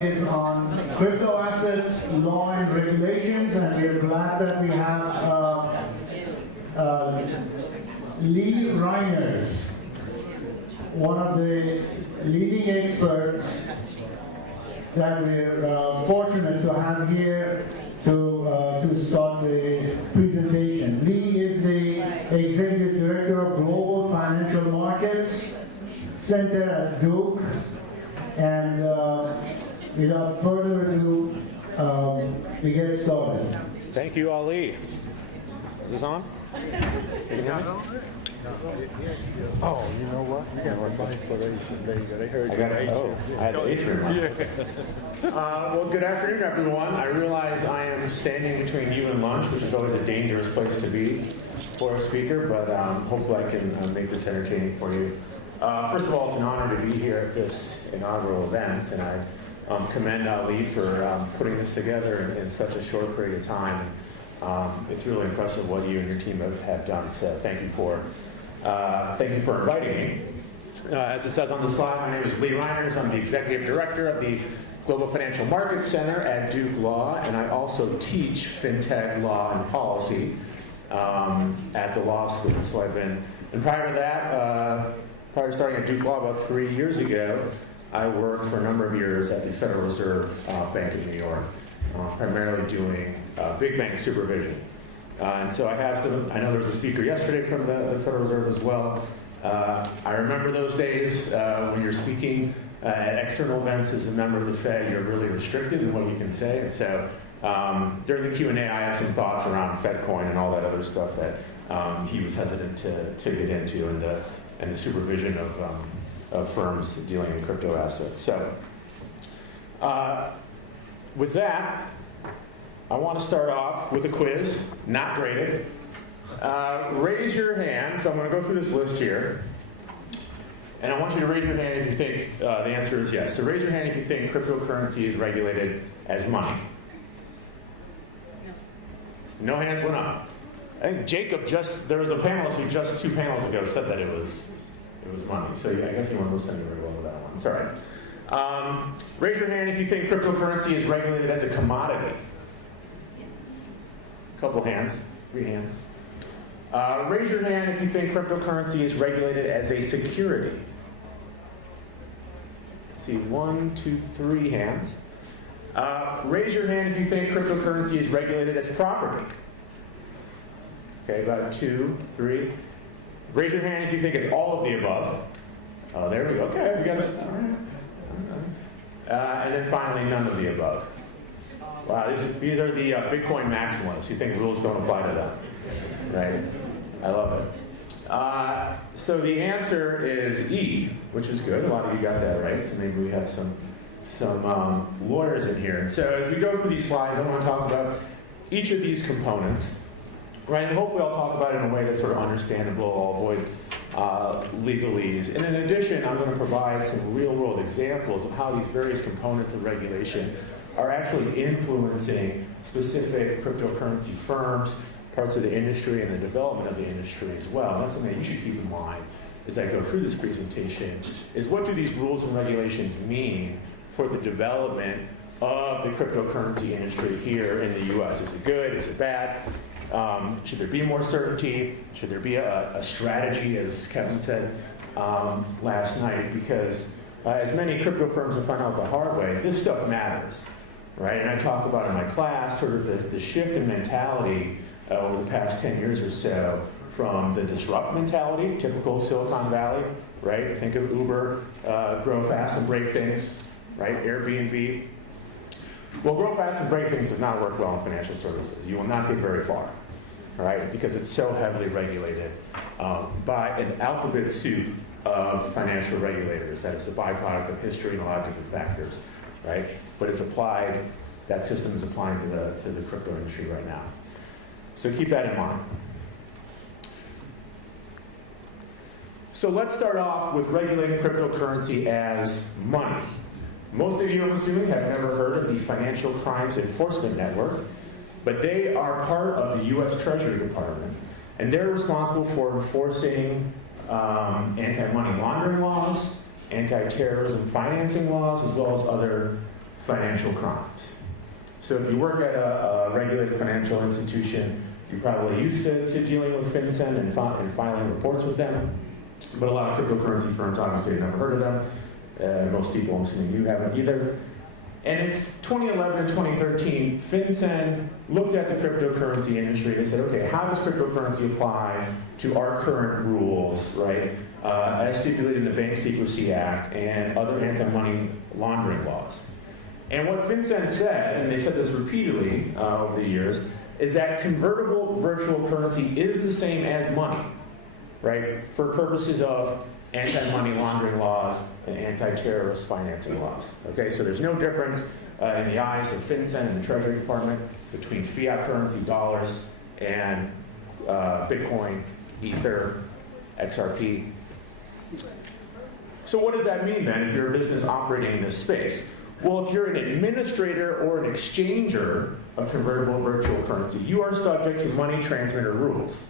Is on crypto assets, law and regulations, and we're glad that we have Lee REINERS, one of the leading experts that we're fortunate to have here to start the presentation. Lee is the Executive Director of Global Financial Markets Center at Duke, and without further ado, we get started. Thank you, Ali. Is this on? You can hear me? Oh, you know what? You got my inspiration. There you go. They heard you. I had the atrium on. Well, good afternoon, everyone. I realize I am standing between you and lunch, which is always a dangerous place to be for a speaker, but hopefully I can make this entertaining for you. First of all, it's an honor to be here at this inaugural event, and I commend Ali for putting this together in such a short period of time. It's really impressive what you and your team have done, so thank you for inviting me. As it says on the slide, my name is Lee REINERS. I'm the Executive Director of the Global Financial Markets Center at Duke Law, and I also teach FinTech law and policy at the law school. So I've been, and prior to that, prior to starting at Duke Law about 3 years ago, I worked for a number of years at the Federal Reserve Bank of New York, primarily doing big bank supervision. And so I have some, I know there was a speaker yesterday from the Federal Reserve as well. I remember those days when you're speaking at external events as a member of the Fed, you're really restricted in what you can say. And so during the Q&A, I have some thoughts around FedCoin and all that other stuff that he was hesitant to get into, and the supervision of firms dealing in crypto assets. So with that, I want to start off with a quiz, not graded. Raise your hand. So I'm going to go through this list here. And I want you to raise your hand if you think the answer is yes. So raise your hand if you think cryptocurrency is regulated as money. No hands went up. I think Jacob there was a panelist who just 2 panels ago said that it was money. So yeah, I guess you weren't listening very well to that one. It's all right. Raise your hand if you think cryptocurrency is regulated as a commodity. Couple hands, 3 hands. Raise your hand if you think cryptocurrency is regulated as a security. See, 1, 2, 3 hands. Raise your hand if you think cryptocurrency is regulated as property. Okay, about 2, 3. Raise your hand if you think it's all of the above. Oh, there we go. Okay, we got all right. And then finally, none of the above. Wow, these are the Bitcoin maximalists who think rules don't apply to them, right? I love it. So the answer is E, which is good. A lot of you got that right. So maybe we have some lawyers in here. And so as we go through these slides, I want to talk about each of these components, right? And hopefully I'll talk about it in a way that's sort of understandable. I'll avoid legalese. And in addition, I'm going to provide some real-world examples of how these various components of regulation are actually influencing specific cryptocurrency firms, parts of the industry, and the development of the industry as well. And that's something that you should keep in mind as I go through this presentation, is what do these rules and regulations mean for the development of the cryptocurrency industry here in the US? Is it good? Is it bad? Should there be more certainty? Should there be a strategy, as Kevin said last night? Because as many crypto firms have found out the hard way, this stuff matters, right? And I talk about in my class sort of the shift in mentality over the past 10 years or so from the disrupt mentality, typical Silicon Valley, right? Think of Uber, grow fast and break things, right? Airbnb. Well, grow fast and break things does not work well in financial services. You will not get very far, right? Because it's so heavily regulated by an alphabet soup of financial regulators. That is a byproduct of history and a lot of different factors, right? But it's applied, that system is applying to the crypto industry right now. So keep that in mind. So let's start off with regulating cryptocurrency as money. Most of you, I'm assuming, have never heard of the Financial Crimes Enforcement Network, but they are part of the US Treasury Department, and they're responsible for enforcing anti-money laundering laws, anti-terrorism financing laws, as well as other financial crimes. So if you work at a regulated financial institution, you're probably used to dealing with FinCEN and filing reports with them. But a lot of cryptocurrency firms obviously have never heard of them. Most people, I'm assuming you haven't either. And in 2011 and 2013, FinCEN looked at the cryptocurrency industry and said, okay, how does cryptocurrency apply to our current rules, right, as stipulated in the Bank Secrecy Act and other anti-money laundering laws? And what FinCEN said, and they said this repeatedly over the years, is that convertible virtual currency is the same as money, right, for purposes of anti-money laundering laws and anti-terrorist financing laws. Okay, so there's no difference in the eyes of FinCEN and the Treasury Department between fiat currency dollars and Bitcoin, Ether, XRP. So what does that mean then if you're a business operating in this space? Well, if you're an administrator or an exchanger of convertible virtual currency, you are subject to money transmitter rules,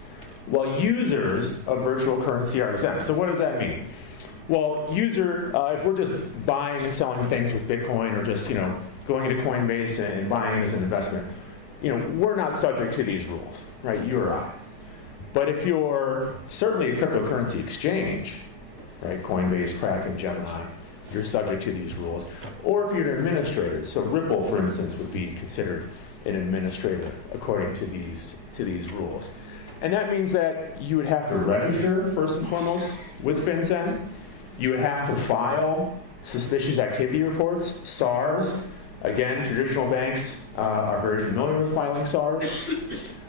while users of virtual currency are exempt. So what does that mean? Well, if we're just buying and selling things with Bitcoin, or just going into Coinbase and buying it as an investment, we're not subject to these rules, right? You or I. But if you're certainly a cryptocurrency exchange, right, Coinbase, Kraken, Gemini, you're subject to these rules. Or if you're an administrator, so Ripple, for instance, would be considered an administrator according to these rules. And that means that you would have to register, first and foremost, with FinCEN. You would have to file suspicious activity reports, SARs. Again, traditional banks are very familiar with filing SARs.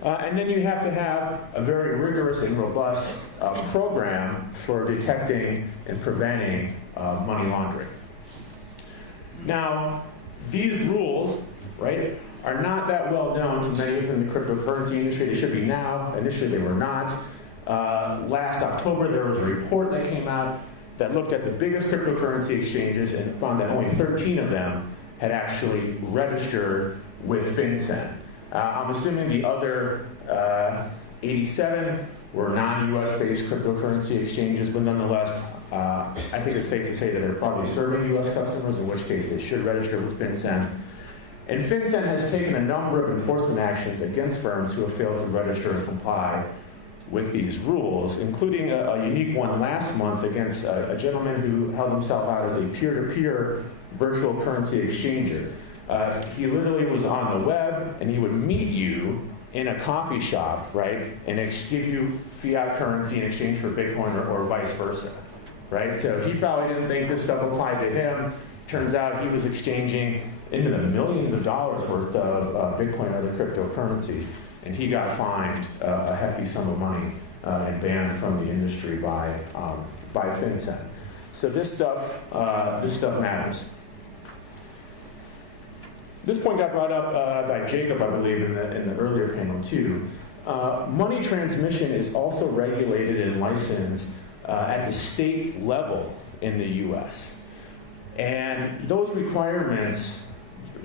And then you have to have a very rigorous and robust program for detecting and preventing money laundering. Now, these rules, right, are not that well known to many within the cryptocurrency industry. They should be now. Initially, they were not. Last October, there was a report that came out that looked at the biggest cryptocurrency exchanges and found that only 13 of them had actually registered with FinCEN. I'm assuming the other 87 were non-US based cryptocurrency exchanges, but nonetheless, I think it's safe to say that they're probably serving US customers, in which case they should register with FinCEN. And FinCEN has taken a number of enforcement actions against firms who have failed to register and comply with these rules, including a unique one last month against a gentleman who held himself out as a peer-to-peer virtual currency exchanger. He literally was on the web, and he would meet you in a coffee shop, right, and give you fiat currency in exchange for Bitcoin or vice versa, right? So he probably didn't think this stuff applied to him. Turns out he was exchanging into the millions of dollars worth of Bitcoin or other cryptocurrency, and he got fined a hefty sum of money and banned from the industry by FinCEN. So this stuff matters. This point got brought up by Jacob, I believe, in the earlier panel too. Money transmission is also regulated and licensed at the state level in the U.S. And those requirements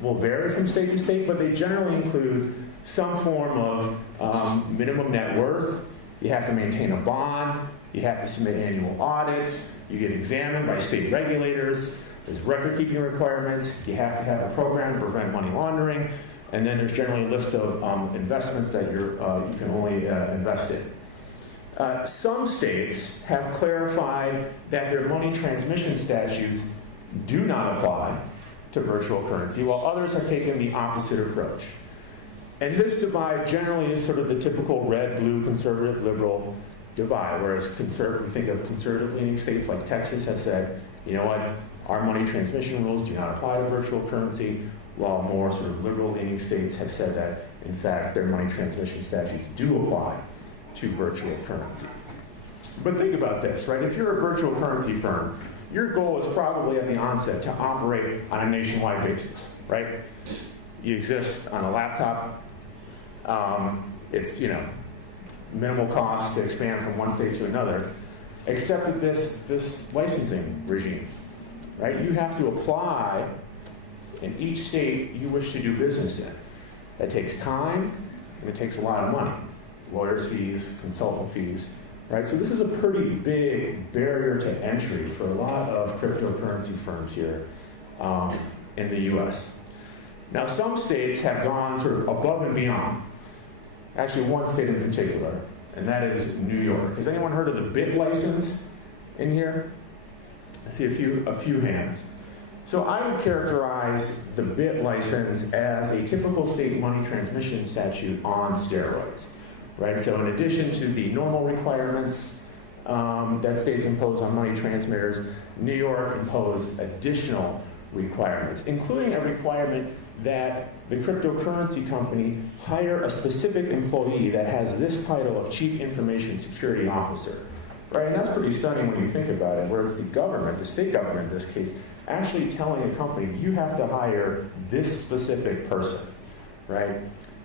will vary from state to state, but they generally include some form of minimum net worth. You have to maintain a bond. You have to submit annual audits. You get examined by state regulators. There's record-keeping requirements. You have to have a program to prevent money laundering. And then there's generally a list of investments that you can only invest in. Some states have clarified that their money transmission statutes do not apply to virtual currency, while others have taken the opposite approach. And this divide generally is sort of the typical red-blue conservative liberal divide, whereas we think of conservative-leaning states like Texas have said, you know what, our money transmission rules do not apply to virtual currency, while more sort of liberal-leaning states have said that, in fact, their money transmission statutes do apply to virtual currency. But think about this, right? If you're a virtual currency firm, your goal is probably at the onset to operate on a nationwide basis, right? You exist on a laptop. It's, minimal cost to expand from one state to another, except with this licensing regime, right? You have to apply in each state you wish to do business in. That takes time, and it takes a lot of money. Lawyers' fees, consultant fees, right? So this is a pretty big barrier to entry for a lot of cryptocurrency firms here in the US. Now, some states have gone sort of above and beyond. Actually, one state in particular, and that is New York. Has anyone heard of the BIT license in here? I see a few hands. So I would characterize the BIT license as a typical state money transmission statute on steroids, right? So in addition to the normal requirements that states impose on money transmitters, New York imposed additional requirements, including a requirement that the cryptocurrency company hire a specific employee that has this title of Chief Information Security Officer, right? And that's pretty stunning when you think about it, whereas the government, the state government in this case, actually telling a company, you have to hire this specific person, right?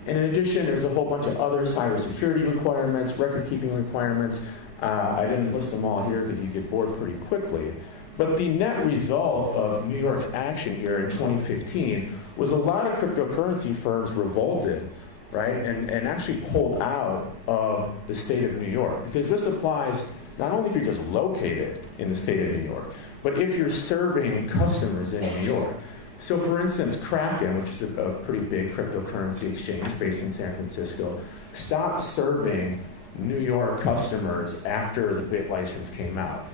And in addition, there's a whole bunch of other cybersecurity requirements, record-keeping requirements. I didn't list them all here because you get bored pretty quickly. But the net result of New York's action here in 2015 was a lot of cryptocurrency firms revolted, right, and actually pulled out of the state of New York. Because this applies not only if you're just located in the state of New York, but if you're serving customers in New York. So for instance, Kraken, which is a pretty big cryptocurrency exchange based in San Francisco, stopped serving New York customers after the BIT license came out.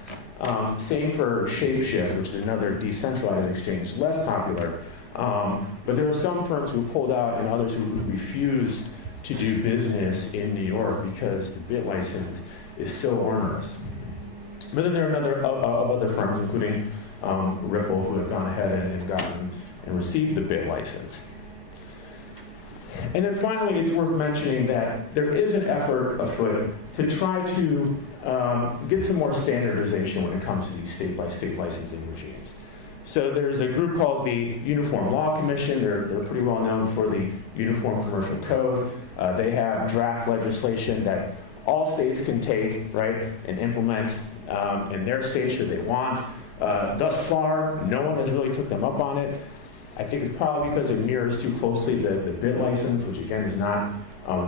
Same for Shapeshift, which is another decentralized exchange, less popular. But there are some firms who pulled out and others who refused to do business in New York because the BIT license is so onerous. But then there are other firms, including Ripple, who have gone ahead and gotten and received the BIT license. And then finally, it's worth mentioning that there is an effort afoot to try to get some more standardization when it comes to these state-by-state licensing regimes. So there's a group called the Uniform Law Commission. They're pretty well known for the Uniform Commercial Code. They have draft legislation that all states can take, right, and implement in their state should they want. Thus far, no one has really took them up on it. I think it's probably because it mirrors too closely the BIT license, which again is not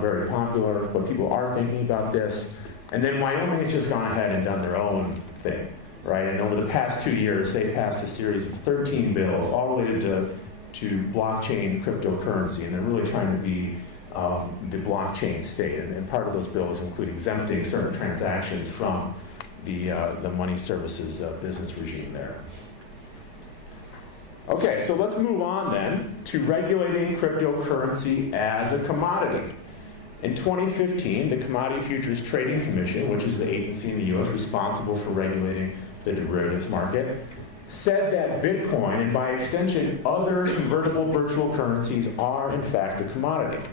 very popular, but people are thinking about this. And then Wyoming has just gone ahead and done their own thing, right? And over the past 2 years, they passed a series of 13 bills, all related to blockchain cryptocurrency, and they're really trying to be the blockchain state. And part of those bills include exempting certain transactions from the money services business regime there. Okay, so let's move on then to regulating cryptocurrency as a commodity. In 2015, the Commodity Futures Trading Commission, which is the agency in the U.S. responsible for regulating the derivatives market, said that Bitcoin, and by extension other convertible virtual currencies, are in fact a commodity.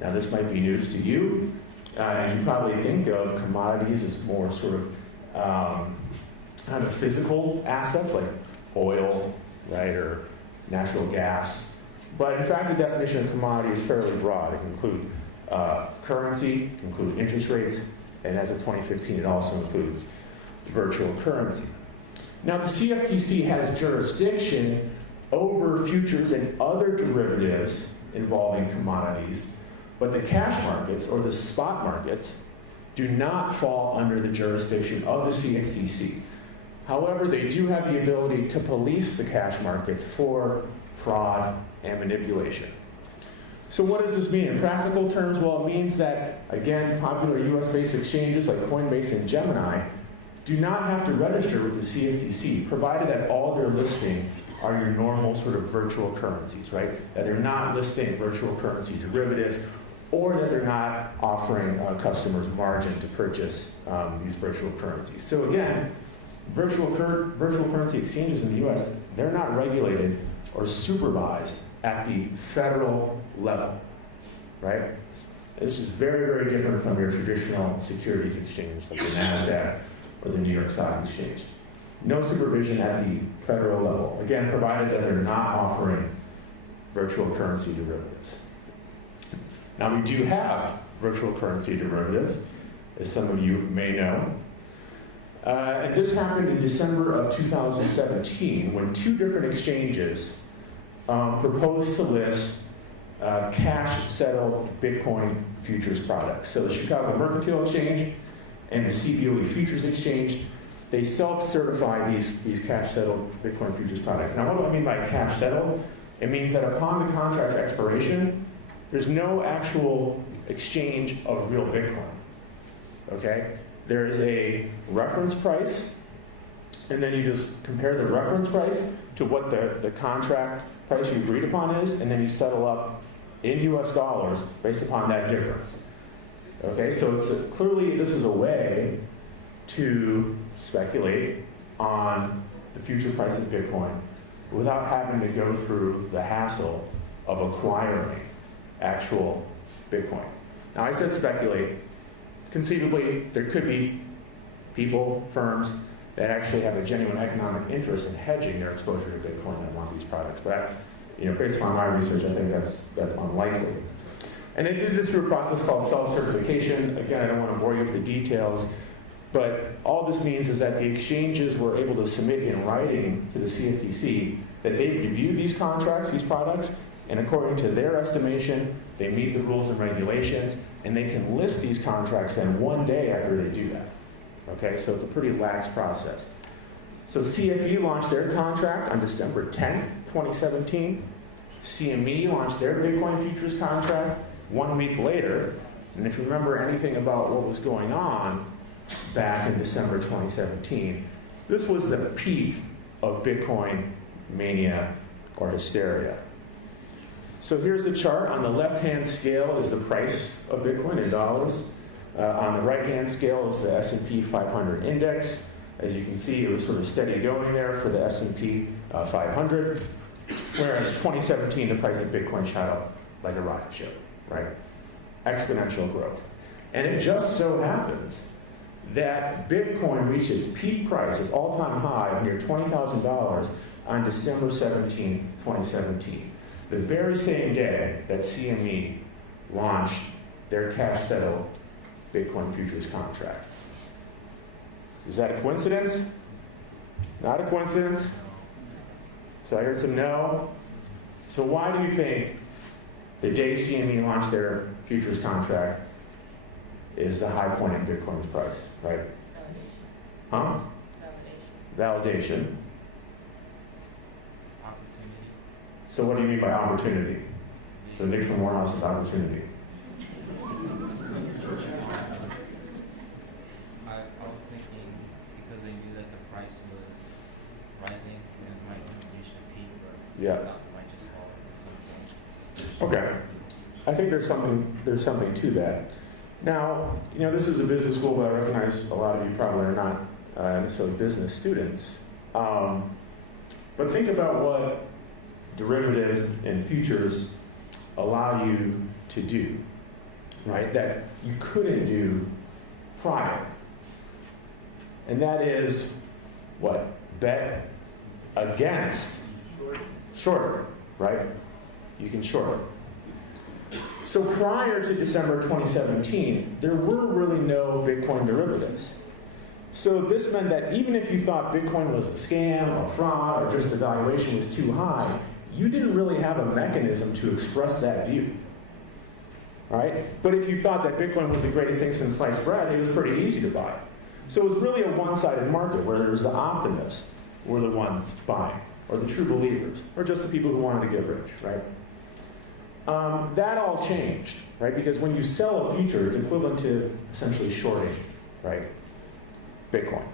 Now this might be news to you. You probably think of commodities as more sort of kind of physical assets like oil, right, or natural gas. But in fact, the definition of commodity is fairly broad. It can include currency, it can include interest rates, and as of 2015, it also includes virtual currency. Now, the CFTC has jurisdiction over futures and other derivatives involving commodities, but the cash markets, or the spot markets, do not fall under the jurisdiction of the CFTC. However, they do have the ability to police the cash markets for fraud and manipulation. So what does this mean in practical terms? Well, it means that, again, popular US-based exchanges like Coinbase and Gemini do not have to register with the CFTC, provided that all they're listing are your normal sort of virtual currencies, right? That they're not listing virtual currency derivatives, or that they're not offering customers margin to purchase these virtual currencies. So again, virtual currency exchanges in the US, they're not regulated or supervised at the federal level, right? This is very, very different from your traditional securities exchange like the NASDAQ or the New York Stock Exchange. No supervision at the federal level, again, provided that they're not offering virtual currency derivatives. Now, we do have virtual currency derivatives, as some of you may know. And this happened in December of 2017 when two different exchanges proposed to list cash-settled Bitcoin futures products. So the Chicago Mercantile Exchange and the CBOE Futures Exchange, they self-certify these cash-settled Bitcoin futures products. Now, what do I mean by cash-settled? It means that upon the contract's expiration, there's no actual exchange of real Bitcoin. Okay? There is a reference price, and then you just compare the reference price to what the contract price you agreed upon is, and then you settle up in US dollars based upon that difference. Okay, so clearly this is a way to speculate on the future price of Bitcoin without having to go through the hassle of acquiring actual Bitcoin. Now I said speculate. Conceivably, there could be people, firms, that actually have a genuine economic interest in hedging their exposure to Bitcoin that want these products. But based upon my research, I think that's unlikely. And they did this through a process called self-certification. Again, I don't want to bore you with the details, but all this means is that the exchanges were able to submit in writing to the CFTC that they've reviewed these contracts, these products, and according to their estimation, they meet the rules and regulations, and they can list these contracts then one day after they do that. Okay, so it's a pretty lax process. So CFE launched their contract on December 10th, 2017. CME launched their Bitcoin futures contract 1 week later. And if you remember anything about what was going on back in December 2017, this was the peak of Bitcoin mania or hysteria. So here's the chart. On the left-hand scale is the price of Bitcoin in dollars. On the right-hand scale is the S&P 500 index. As you can see, it was sort of steady going there for the S&P 500, whereas 2017, the price of Bitcoin shot up like a rocket ship, right? Exponential growth. And it just so happens that Bitcoin reached its peak price, its all-time high of near $20,000 on December 17th, 2017. The very same day that CME launched their cash-settled Bitcoin futures contract. Is that a coincidence? Not a coincidence? So I heard some no. So why do you think the day CME launched their futures contract is the high point in Bitcoin's price, right? Validation. Huh? Validation. Opportunity. So what do you mean by opportunity? So Nick from Morehouse's opportunity. I was thinking because they knew that the price was rising and it might reach a peak, or Yeah. it might just fall at some point. Okay. I think there's something to that. Now, this is a business school, but I recognize a lot of you probably are not necessarily business students. But think about what derivatives and futures allow you to do, right? That you couldn't do prior. And that is what? Bet against shorter, right? You can short it. So prior to December 2017, there were really no Bitcoin derivatives. So this meant that even if you thought Bitcoin was a scam, a fraud, or just the valuation was too high, you didn't really have a mechanism to express that view. Right? But if you thought that Bitcoin was the greatest thing since sliced bread, it was pretty easy to buy. So it was really a one-sided market where there was the optimists were the ones buying, or the true believers, or just the people who wanted to get rich, right? That all changed, right? Because when you sell a future, it's equivalent to essentially shorting, right? Bitcoin.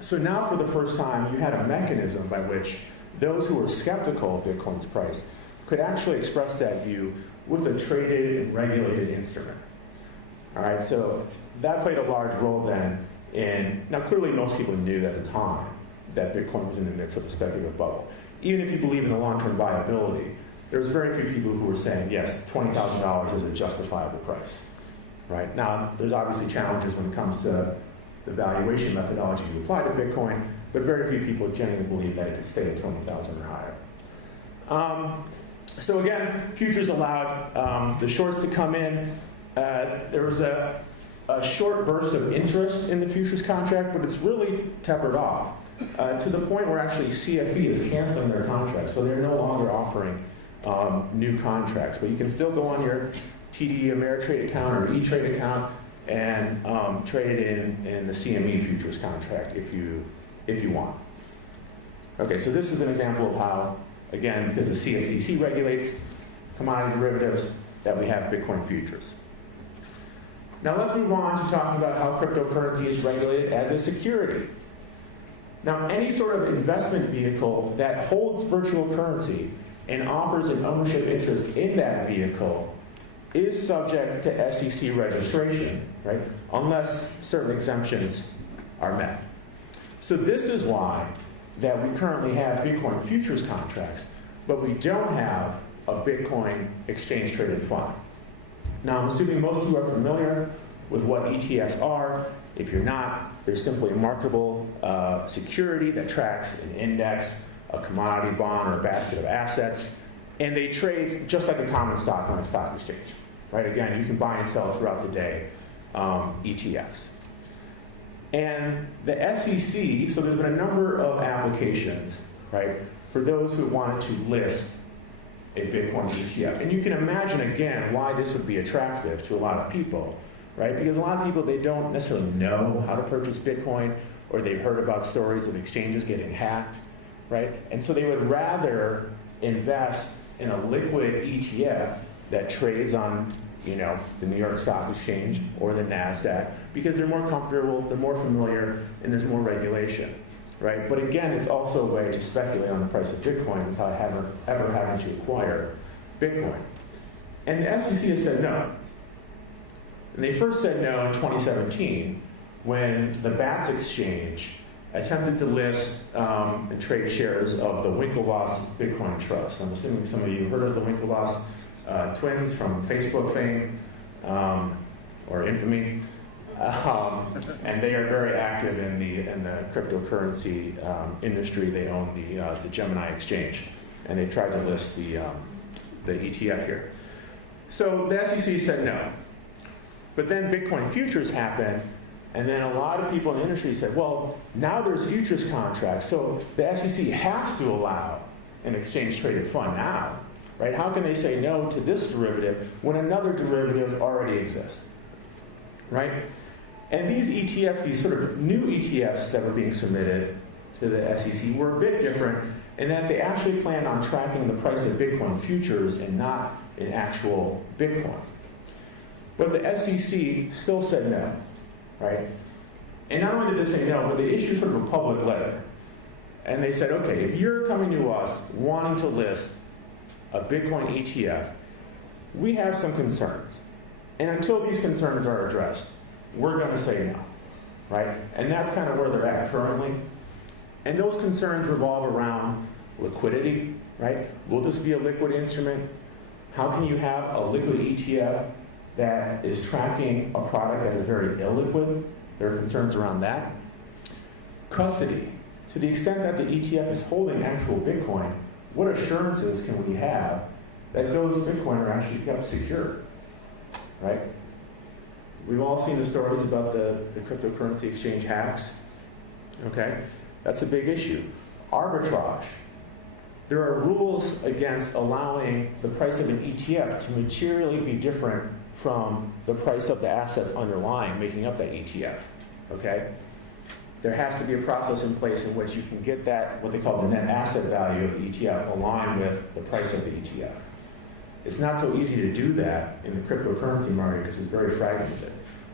So now for the first time, you had a mechanism by which those who were skeptical of Bitcoin's price could actually express that view with a traded and regulated instrument. All right, so that played a large role then in, now clearly most people knew at the time that Bitcoin was in the midst of a speculative bubble. Even if you believe in the long-term viability, there was very few people who were saying, yes, $20,000 is a justifiable price, right? Now, there's obviously challenges when it comes to the valuation methodology you apply to Bitcoin, but very few people genuinely believe that it could stay at 20,000 or higher. So again, futures allowed the shorts to come in. There was a short burst of interest in the futures contract, but it's really tapered off to the point where actually CFE is canceling their contracts, so they're no longer offering new contracts. But you can still go on your TD Ameritrade account or E-Trade account and trade in the CME futures contract if you want. Okay, so this is an example of how again, because the CFTC regulates commodity derivatives, that we have Bitcoin futures. Now let's move on to talking about how cryptocurrency is regulated as a security. Now, any sort of investment vehicle that holds virtual currency and offers an ownership interest in that vehicle is subject to SEC registration, right? Unless certain exemptions are met. So this is why that we currently have Bitcoin futures contracts, but we don't have a Bitcoin exchange-traded fund. Now, I'm assuming most of you are familiar with what ETFs are. If you're not, they're simply a marketable security that tracks an index, a commodity bond, or a basket of assets, and they trade just like a common stock on a stock exchange, right? Again, you can buy and sell throughout the day ETFs. And the SEC, so there's been a number of applications, right, for those who wanted to list a Bitcoin ETF. And you can imagine, again, why this would be attractive to a lot of people, right? Because a lot of people, they don't necessarily know how to purchase Bitcoin, or they've heard about stories of exchanges getting hacked, right? And so they would rather invest in a liquid ETF that trades on, you know, the New York Stock Exchange or the NASDAQ, because they're more comfortable, they're more familiar, and there's more regulation, right? But again, it's also a way to speculate on the price of Bitcoin without ever having to acquire Bitcoin. And the SEC has said no. And they first said no in 2017 when the BATS exchange attempted to list and trade shares of the Winklevoss Bitcoin Trust. I'm assuming some of you heard of the Winklevoss twins from Facebook fame or infamy. And they are very active in the cryptocurrency industry. They own the Gemini exchange, and they tried to list the ETF here. So the SEC said no. But then Bitcoin futures happened, and then a lot of people in the industry said, well, now there's futures contracts, so the SEC has to allow an exchange-traded fund now, right? How can they say no to this derivative when another derivative already exists, right? And these ETFs, these sort of new ETFs that were being submitted to the SEC were a bit different in that they actually planned on tracking the price of Bitcoin futures and not in actual Bitcoin. But the SEC still said no, right? And not only did they say no, but they issued sort of a public letter. And they said, okay, if you're coming to us wanting to list a Bitcoin ETF, we have some concerns. And until these concerns are addressed, we're going to say no, right? And that's kind of where they're at currently. And those concerns revolve around liquidity, right? Will this be a liquid instrument? How can you have a liquid ETF that is tracking a product that is very illiquid? There are concerns around that. Custody. To the extent that the ETF is holding actual Bitcoin, what assurances can we have that those Bitcoin are actually kept secure, right? We've all seen the stories about the cryptocurrency exchange hacks, okay? That's a big issue. Arbitrage. There are rules against allowing the price of an ETF to materially be different from the price of the assets underlying, making up that ETF, okay? There has to be a process in place in which you can get that, what they call the net asset value of the ETF, aligned with the price of the ETF. It's not so easy to do that in the cryptocurrency market because it's very fragmented.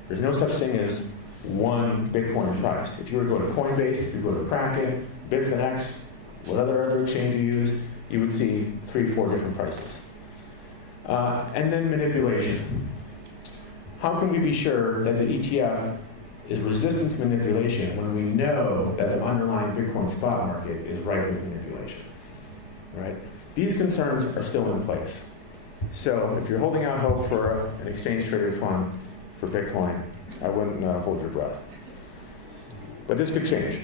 There's no such thing as one Bitcoin price. If you were to go to Coinbase, if you go to Kraken, Bitfinex, whatever other exchange you use, you would see 3 or 4 different prices. And then manipulation. How can we be sure that the ETF is resistant to manipulation when we know that the underlying Bitcoin spot market is ripe with manipulation, right? These concerns are still in place. So if you're holding out hope for an exchange-traded fund for Bitcoin, I wouldn't hold your breath. But this could change.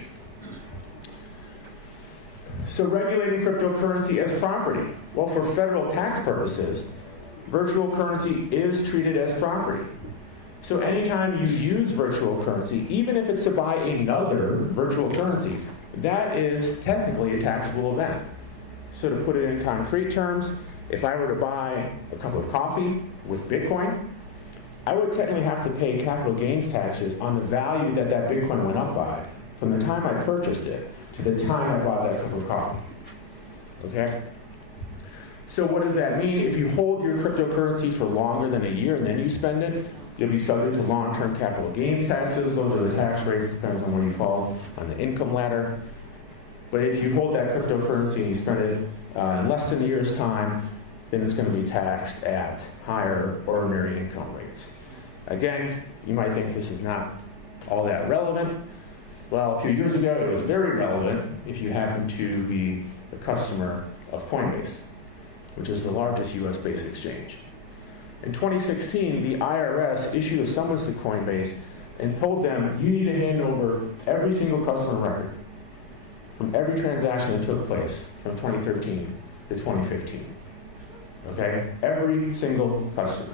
So regulating cryptocurrency as property. Well, for federal tax purposes, virtual currency is treated as property. So anytime you use virtual currency, even if it's to buy another virtual currency, that is technically a taxable event. So to put it in concrete terms, if I were to buy a cup of coffee with Bitcoin, I would technically have to pay capital gains taxes on the value that that Bitcoin went up by from the time I purchased it to the time I bought that cup of coffee. Okay? So what does that mean? If you hold your cryptocurrency for longer than a year and then you spend it, you'll be subject to long-term capital gains taxes. Those are the tax rates, depends on where you fall on the income ladder. But if you hold that cryptocurrency and you spend it in less than a year's time, then it's going to be taxed at higher ordinary income rates. Again, you might think this is not all that relevant. Well, a few years ago, it was very relevant if you happen to be a customer of Coinbase, which is the largest US-based exchange. In 2016, the IRS issued a summons to Coinbase and told them, you need to hand over every single customer record from every transaction that took place from 2013 to 2015. Okay? Every single customer.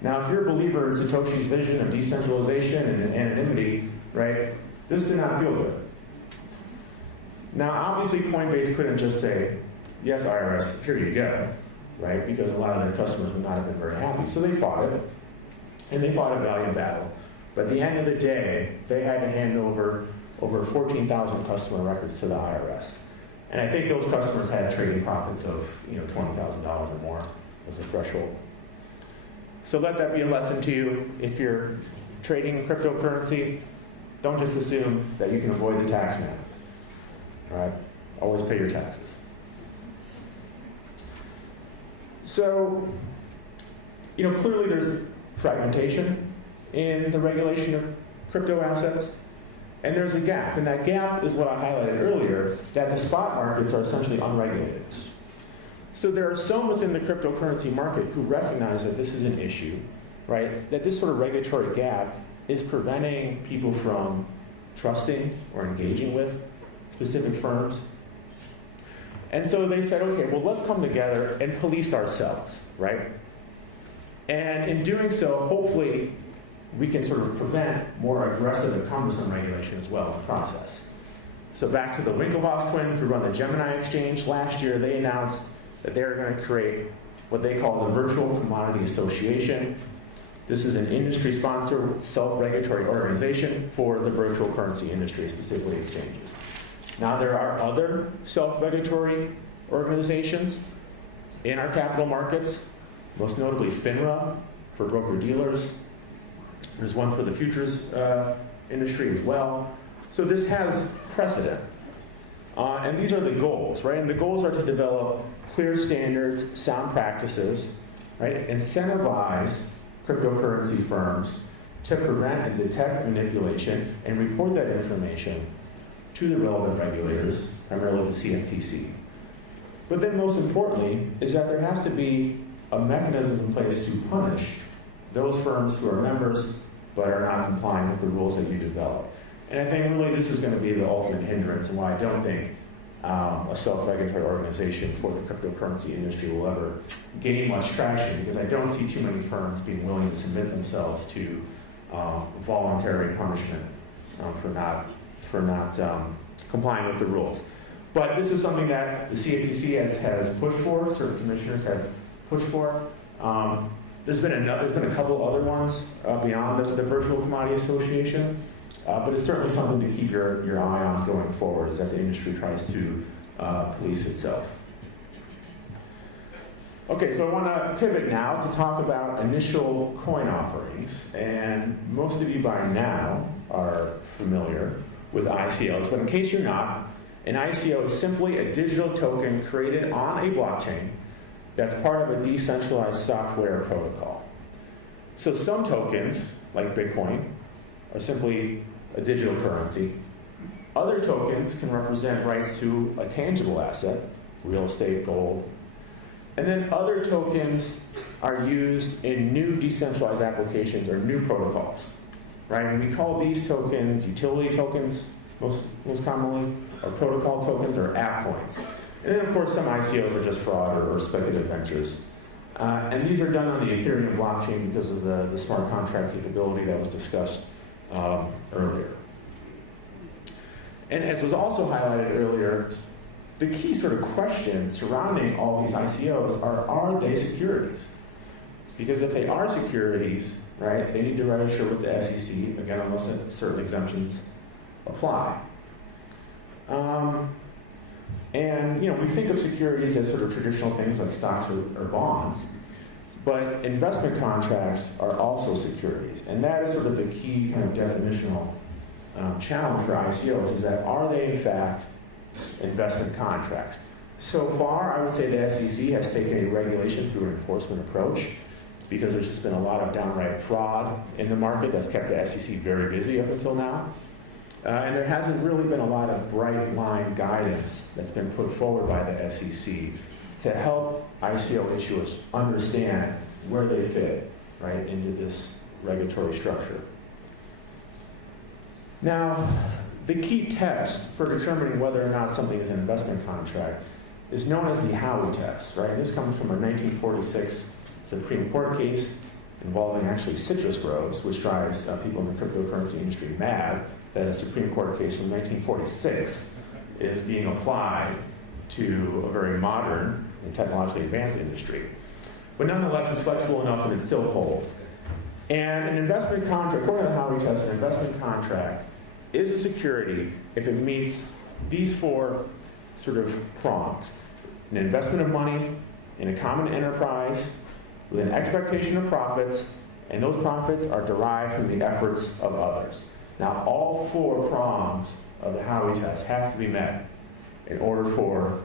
Now, if you're a believer in Satoshi's vision of decentralization and anonymity, right, this did not feel good. Now, obviously, Coinbase couldn't just say, yes, IRS, here you go, right? Because a lot of their customers would not have been very happy. So they fought it, and they fought a valiant battle. But at the end of the day, they had to hand over 14,000 customer records to the IRS. And I think those customers had trading profits of $20,000 or more as a threshold. So let that be a lesson to you. If you're trading cryptocurrency, don't just assume that you can avoid the tax man. All right? Always pay your taxes. So, clearly there's fragmentation in the regulation of crypto assets, and there's a gap. And that gap is what I highlighted earlier, that the spot markets are essentially unregulated. So there are some within the cryptocurrency market who recognize that this is an issue, right? That this sort of regulatory gap is preventing people from trusting or engaging with specific firms. And so they said, okay, well, let's come together and police ourselves, right? And in doing so, hopefully, we can sort of prevent more aggressive and cumbersome regulation as well in the process. So back to the Winklevoss twins who run the Gemini exchange. Last year, they announced that they're going to create what they call the Virtual Commodity Association. This is an industry-sponsored, self-regulatory organization for the virtual currency industry, specifically exchanges. Now, there are other self-regulatory organizations in our capital markets, most notably FINRA for broker-dealers. There's one for the futures industry as well. So this has precedent. And these are the goals, right? And the goals are to develop clear standards, sound practices, right? Incentivize cryptocurrency firms to prevent and detect manipulation and report that information to the relevant regulators, primarily the CFTC. But then most importantly is that there has to be a mechanism in place to punish those firms who are members but are not complying with the rules that you develop. And I think really this is going to be the ultimate hindrance and why I don't think a self-regulatory organization for the cryptocurrency industry will ever gain much traction, because I don't see too many firms being willing to submit themselves to voluntary punishment for not complying with the rules. But this is something that the CFTC has pushed for, certain commissioners have pushed for. There's been a couple other ones beyond the Virtual Commodity Association. But it's certainly something to keep your eye on going forward, is that the industry tries to police itself. Okay, so I want to pivot now to talk about initial coin offerings. And most of you by now are familiar with ICOs, but in case you're not, an ICO is simply a digital token created on a blockchain that's part of a decentralized software protocol. So some tokens, like Bitcoin, are simply a digital currency. Other tokens can represent rights to a tangible asset, real estate, gold. And then other tokens are used in new decentralized applications or new protocols, right? And we call these tokens utility tokens, most commonly, or protocol tokens, or app coins. And then, of course, some ICOs are just fraud or speculative ventures. And these are done on the Ethereum blockchain because of the smart contract capability that was discussed earlier. And as was also highlighted earlier, the key sort of question surrounding all these ICOs are they securities? Because if they are securities, right, they need to register with the SEC, again, unless certain exemptions apply. And we think of securities as sort of traditional things like stocks or bonds, but investment contracts are also securities. And that is sort of the key kind of definitional challenge for ICOs, is that are they in fact investment contracts? So far, I would say the SEC has taken a regulation through an enforcement approach, because there's just been a lot of downright fraud in the market that's kept the SEC very busy up until now. And there hasn't really been a lot of bright line guidance that's been put forward by the SEC to help ICO issuers understand where they fit, right, into this regulatory structure. Now, the key test for determining whether or not something is an investment contract is known as the Howey test, right? And this comes from a 1946 Supreme Court case involving actually citrus groves, which drives people in the cryptocurrency industry mad that a Supreme Court case from 1946 is being applied to a very modern and technologically advanced industry. But nonetheless, it's flexible enough and it still holds. And an investment contract, according to the Howey test, an investment contract is a security if it meets these four sort of prongs: an investment of money in a common enterprise with an expectation of profits, and those profits are derived from the efforts of others. Now, all four prongs of the Howey test have to be met in order for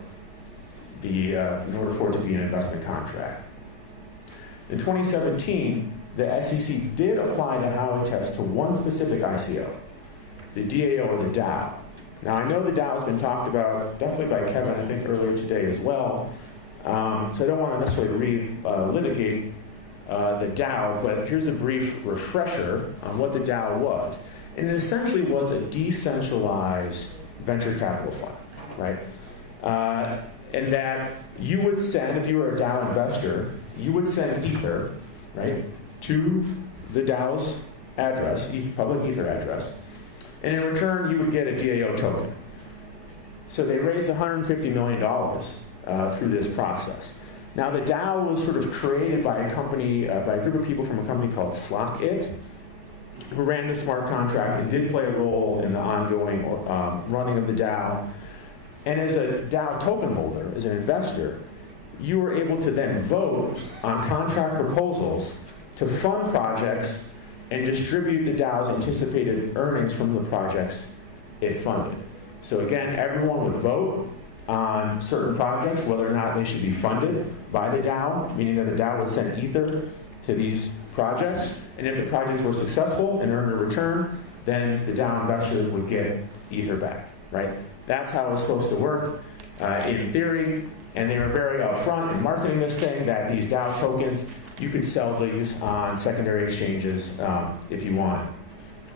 it to be an investment contract. In 2017, the SEC did apply the Howey test to one specific ICO, the DAO or the DAO. Now, I know the DAO has been talked about definitely by Kevin, I think, earlier today as well. So I don't want to necessarily litigate the DAO, but here's a brief refresher on what the DAO was. And it essentially was a decentralized venture capital fund, right? And that you would send, if you were a DAO investor, you would send Ether, right, to the DAO's address, public Ether address, and in return you would get a DAO token. So they raised $150 million through this process. Now the DAO was sort of created by a company, by a group of people from a company called Slockit, who ran the smart contract and did play a role in the ongoing running of the DAO. And as a DAO token holder, as an investor, you were able to then vote on contract proposals to fund projects and distribute the DAO's anticipated earnings from the projects it funded. So again, everyone would vote on certain projects, whether or not they should be funded by the DAO, meaning that the DAO would send Ether to these projects, and if the projects were successful and earned a return, then the DAO investors would get Ether back, right? That's how it was supposed to work in theory, and they were very upfront in marketing this thing, that these DAO tokens, you could sell these on secondary exchanges if you wanted,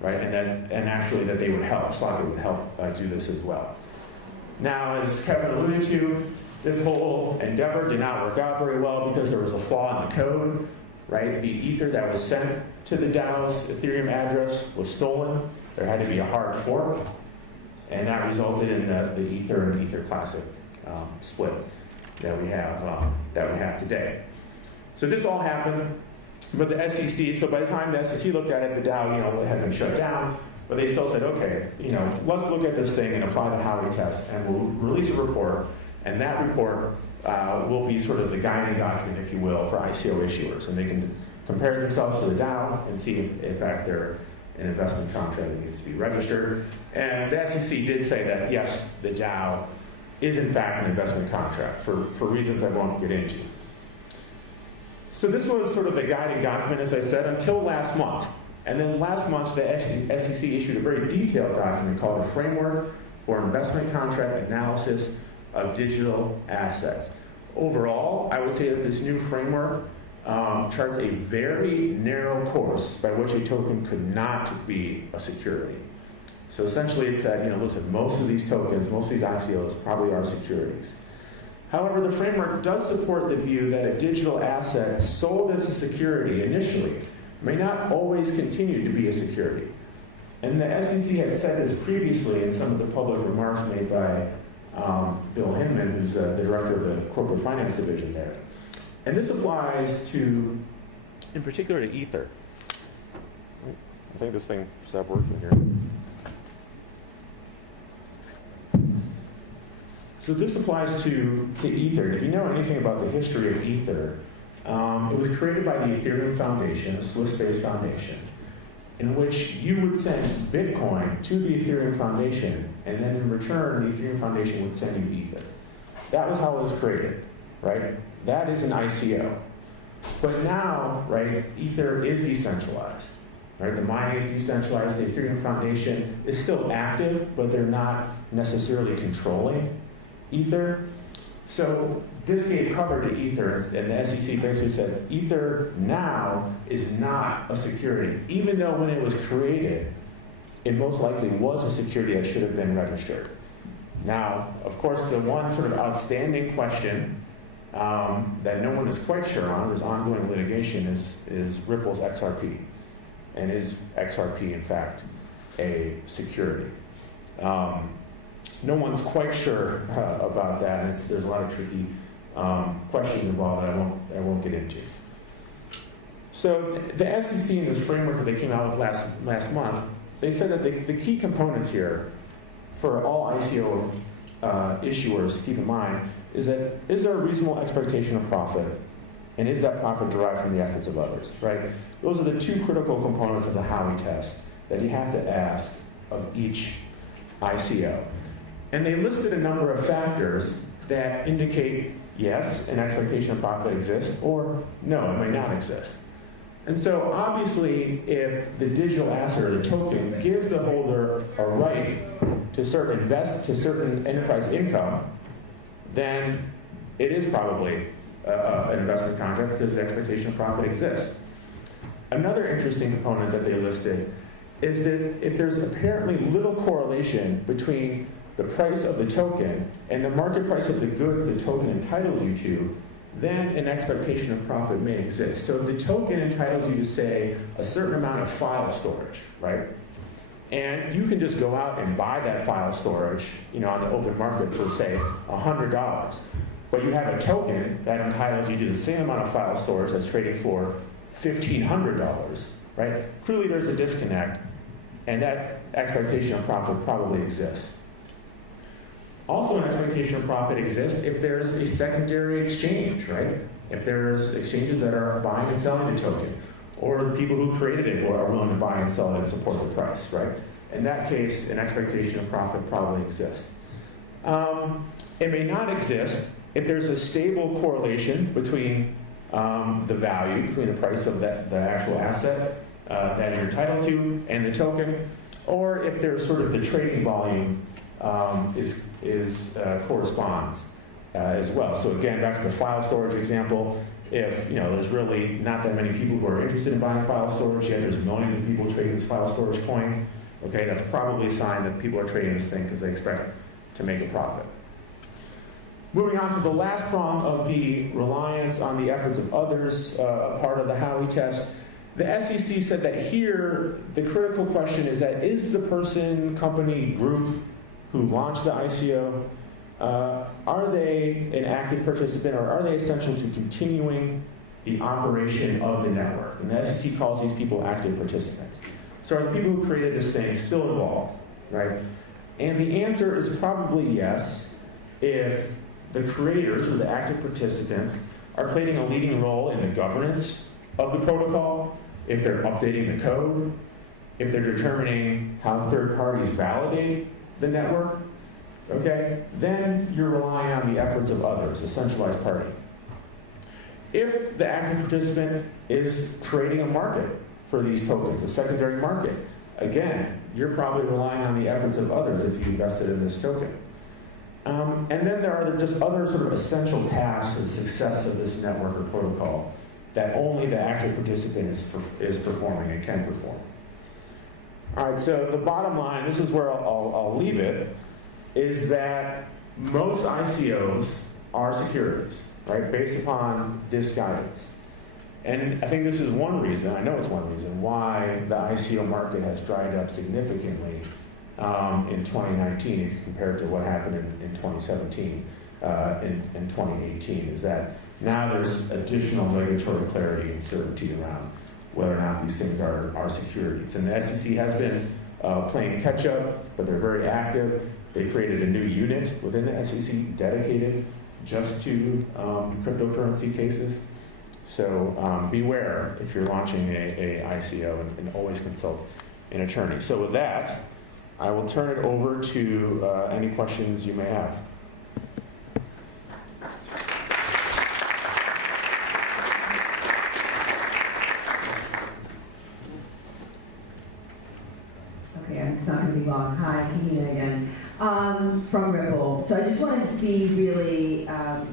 right? And actually that they would help, Slockit would help do this as well. Now, as Kevin alluded to, this whole endeavor did not work out very well because there was a flaw in the code, right? The Ether that was sent to the DAO's Ethereum address was stolen. There had to be a hard fork, and that resulted in the Ether and Ether Classic split that we have today. So this all happened, but the SEC. So by the time the SEC looked at it, the DAO, it had been shut down. But they still said, okay, let's look at this thing and apply the Howey test, and we'll release a report, and that report will be sort of the guiding document, if you will, for ICO issuers, and they can compare themselves to the DAO and see if, in fact, they're an investment contract that needs to be registered. And the SEC did say that, yes, the DAO is, in fact, an investment contract for reasons I won't get into. So this was sort of the guiding document, as I said, until last month. And then last month, the SEC issued a very detailed document called a Framework for Investment Contract Analysis of Digital Assets. Overall, I would say that this new framework charts a very narrow course by which a token could not be a security. So essentially it said, listen, most of these tokens, most of these ICOs probably are securities. However, the framework does support the view that a digital asset sold as a security initially may not always continue to be a security. And the SEC had said this previously in some of the public remarks made by Bill Hinman, who's the director of the corporate finance division there. And this applies to, in particular, to Ether. I think this thing stopped working here. So this applies to Ether. If you know anything about the history of Ether, it was created by the Ethereum Foundation, a Swiss-based foundation, in which you would send Bitcoin to the Ethereum Foundation, and then in return, the Ethereum Foundation would send you Ether. That was how it was created, right? That is an ICO. But now, right, Ether is decentralized, right? The mining is decentralized. The Ethereum Foundation is still active, but they're not necessarily controlling Ether. So this gave cover to Ether, and the SEC basically said, Ether now is not a security, even though when it was created, it most likely was a security that should have been registered. Now, of course, the one sort of outstanding question that no one is quite sure on, there's ongoing litigation, is Ripple's XRP. And is XRP, in fact, a security? No one's quite sure about that, and there's a lot of tricky questions involved that I won't get into. So the SEC in this framework that they came out with last month, they said that the key components here for all ICO issuers to keep in mind is that, is there a reasonable expectation of profit, and is that profit derived from the efforts of others, right? Those are the two critical components of the Howey test that you have to ask of each ICO. And they listed a number of factors that indicate, yes, an expectation of profit exists, or no, it may not exist. And so obviously, if the digital asset or the token gives the holder a right to certain enterprise income, then it is probably an investment contract because the expectation of profit exists. Another interesting component that they listed is that if there's apparently little correlation between the price of the token and the market price of the goods the token entitles you to, then an expectation of profit may exist. So if the token entitles you to, say, a certain amount of file storage, right? And you can just go out and buy that file storage, on the open market for, say, $100. But you have a token that entitles you to the same amount of file storage that's trading for $1,500, right? Clearly there's a disconnect, and that expectation of profit probably exists. Also, an expectation of profit exists if there's a secondary exchange, right? If there's exchanges that are buying and selling the token, or the people who created it are willing to buy and sell it and support the price, right? In that case, an expectation of profit probably exists. It may not exist if there's a stable correlation between the value, between the price of the actual asset that you're entitled to and the token, or if there's sort of the trading volume corresponds as well. So again, back to the file storage example, if there's really not that many people who are interested in buying file storage, yet there's millions of people trading this file storage coin, okay, that's probably a sign that people are trading this thing because they expect to make a profit. Moving on to the last prong of the reliance on the efforts of others, part of the Howey test, the SEC said that here the critical question is that, is the person, company, group who launched the ICO, are they an active participant, or are they essential to continuing the operation of the network? And the SEC calls these people active participants. So are the people who created this thing still involved, right? And the answer is probably yes, if the creators, or the active participants, are playing a leading role in the governance of the protocol, if they're updating the code, if they're determining how third parties validate the network, okay, then you're relying on the efforts of others, a centralized party. If the active participant is creating a market for these tokens, a secondary market, again, you're probably relying on the efforts of others if you invested in this token. And then there are just other sort of essential tasks to the success of this network or protocol that only the active participant is performing and can perform. All right, so the bottom line, this is where I'll leave it, is that most ICOs are securities, right, based upon this guidance. And I think this is one reason, I know it's one reason, why the ICO market has dried up significantly in 2019 if you compare it to what happened in 2017, in 2018, is that now there's additional regulatory clarity and certainty around whether or not these things are securities. And the SEC has been playing catch up, but they're very active. They created a new unit within the SEC dedicated just to cryptocurrency cases. So beware if you're launching a ICO, and always consult an attorney. So with that, I will turn it over to any questions you may have. Okay, it's not going to be long. Hi, Kahina again. From Ripple. So I just wanted to be really,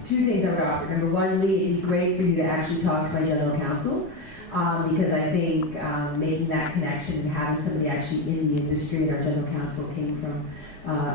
two things I would offer. Number one, Lee, it'd be great for you to actually talk to my general counsel, because I think making that connection and having somebody actually in the industry, and our general counsel came from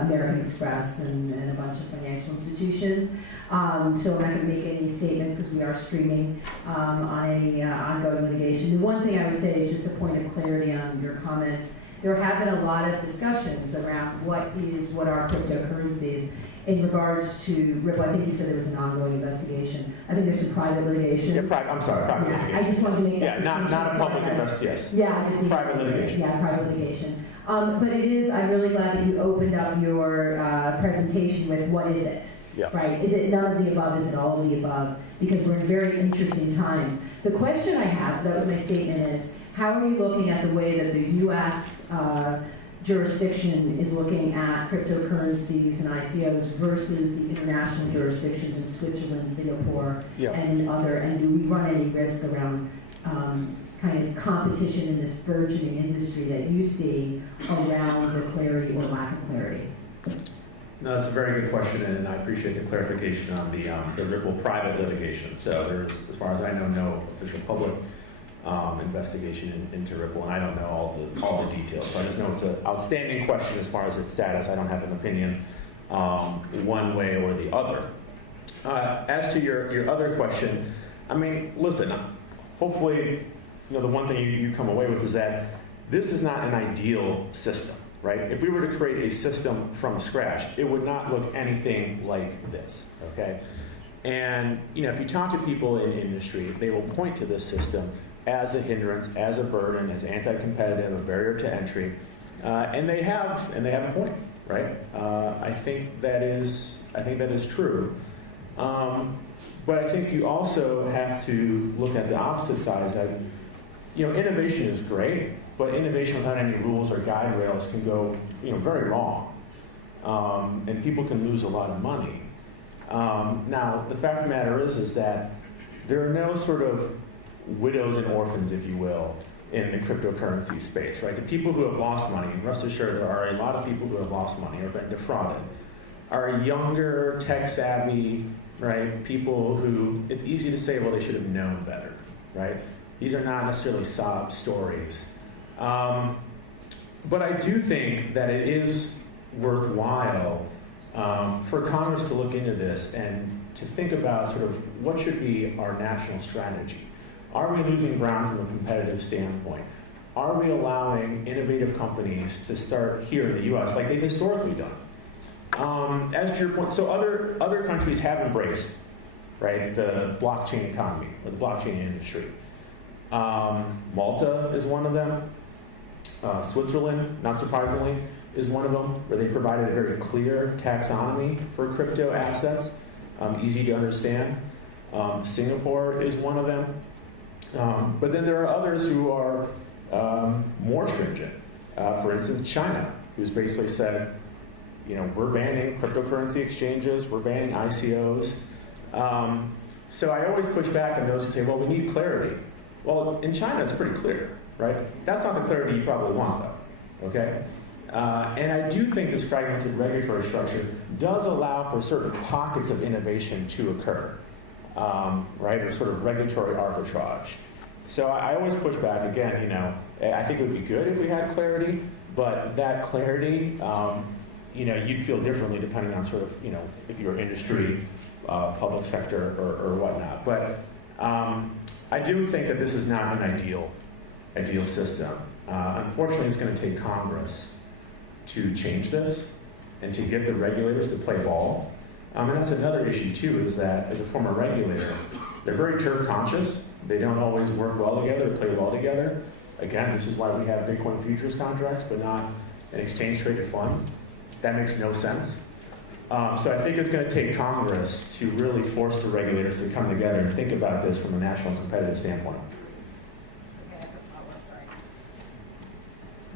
American Express and a bunch of financial institutions. So I'm not going to make any statements because we are streaming on a ongoing litigation. The one thing I would say is just a point of clarity on your comments. There have been a lot of discussions around what are cryptocurrencies in regards to Ripple. I think you said there was an ongoing investigation. I think there's some private litigation. Yeah, I'm sorry, private litigation. I just wanted to make that distinction. Not a public investigation, yes. Yeah, I just need private litigation. Yeah, private litigation. But it is, I'm really glad that you opened up your presentation with what is it? Yeah. Right? Is it none of the above? Is it all of the above? Because we're in very interesting times. The question I have, so that was my statement, is how are you looking at the way that the U.S. Jurisdiction is looking at cryptocurrencies and ICOs versus the international jurisdictions in Switzerland, Singapore, and other, and do we run any risk around kind of competition in this burgeoning industry that you see around the clarity or lack of clarity? No, that's a very good question, and I appreciate the clarification on the Ripple private litigation. So there's, as far as I know, no official public investigation into Ripple, and I don't know all the details. So I just know it's an outstanding question as far as its status. I don't have an opinion one way or the other. As to your other question, I mean, listen, hopefully, the one thing you come away with is that this is not an ideal system, right? If we were to create a system from scratch, it would not look anything like this, okay? And, if you talk to people in industry, they will point to this system as a hindrance, as a burden, as anti-competitive, a barrier to entry, and they have a point, right? I think that is true, but I think you also have to look at the opposite side. That innovation is great, but innovation without any rules or guide rails can go very wrong, and people can lose a lot of money. Now, the fact of the matter is that there are no sort of widows and orphans, if you will, in the cryptocurrency space, right? The people who have lost money, and rest assured there are a lot of people who have lost money or been defrauded, are younger, tech-savvy, right? People who, it's easy to say, well, they should have known better, right? These are not necessarily sob stories. But I do think that it is worthwhile for Congress to look into this and to think about sort of what should be our national strategy. Are we losing ground from a competitive standpoint? Are we allowing innovative companies to start here in the U.S. like they've historically done? As to your point, so other countries have embraced, right, the blockchain economy or the blockchain industry. Malta is one of them. Switzerland, not surprisingly, is one of them, where they provided a very clear taxonomy for crypto assets, easy to understand. Singapore is one of them. But then there are others who are more stringent. For instance, China, who's basically said, we're banning cryptocurrency exchanges, we're banning ICOs. So I always push back on those who say, well, we need clarity. Well, in China, it's pretty clear, right? That's not the clarity you probably want, though, okay? And I do think this fragmented regulatory structure does allow for certain pockets of innovation to occur, right? Or sort of regulatory arbitrage. So I always push back again, I think it would be good if we had clarity, but that clarity, you'd feel differently depending on sort of, if you're industry, public sector, or whatnot. But I do think that this is not an ideal system. Unfortunately, it's going to take Congress to change this and to get the regulators to play ball. And that's another issue too, is that as a former regulator, they're very turf conscious. They don't always work well together, play well together. Again, this is why we have Bitcoin futures contracts, but not an exchange traded fund. That makes no sense. So I think it's going to take Congress to really force the regulators to come together and think about this from a national competitive standpoint.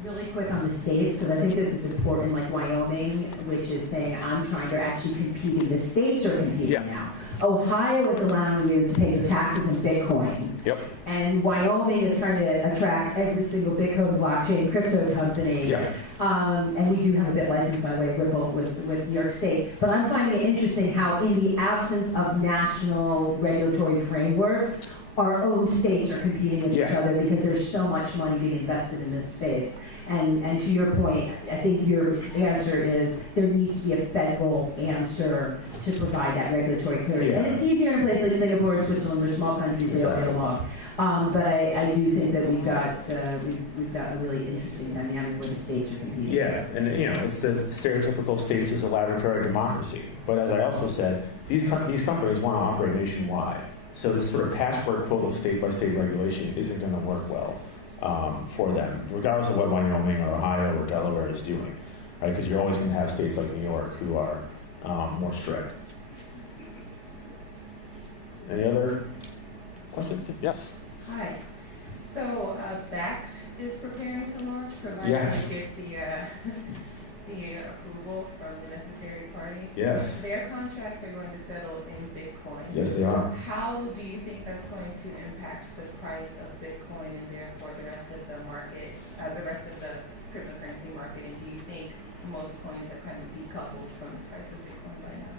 Really quick on the states, because I think this is important, like Wyoming, which is saying, I'm trying to actually competing. The states are competing Yeah. now. Ohio is allowing you to pay your taxes in Bitcoin. Yep. And Wyoming is trying to attract every single Bitcoin blockchain crypto company. Yeah. And we do have a bit license, by the way, Ripple with New York State. But I'm finding it interesting how in the absence of national regulatory frameworks, our own states are competing with each Yeah. other because there's so much money being invested in this space. And to your point, I think your answer is there needs to be a federal answer to provide that regulatory clarity. Yeah. And it's easier in places like Singapore and Switzerland, they're small countries, they don't get along. But I do think that we've got a really interesting dynamic where the states are competing. Yeah, and it's the stereotypical states as a laboratory democracy. But as I also said, these companies want to operate nationwide. So this sort of patchwork quilt of state-by-state regulation isn't going to work well for them, regardless of what Wyoming or Ohio or Delaware is doing, right? Because you're always going to have states like New York who are more strict. Any other questions? Yes. Hi. So, BACT is preparing to launch, provided Yes. they get the approval from the necessary parties. Yes. Their contracts are going to settle in Bitcoin. Yes, they are. How do you think that's going to impact the price of Bitcoin and therefore the rest of the market, the rest of the cryptocurrency market? And do you think most coins are kind of decoupled from the price of Bitcoin right now?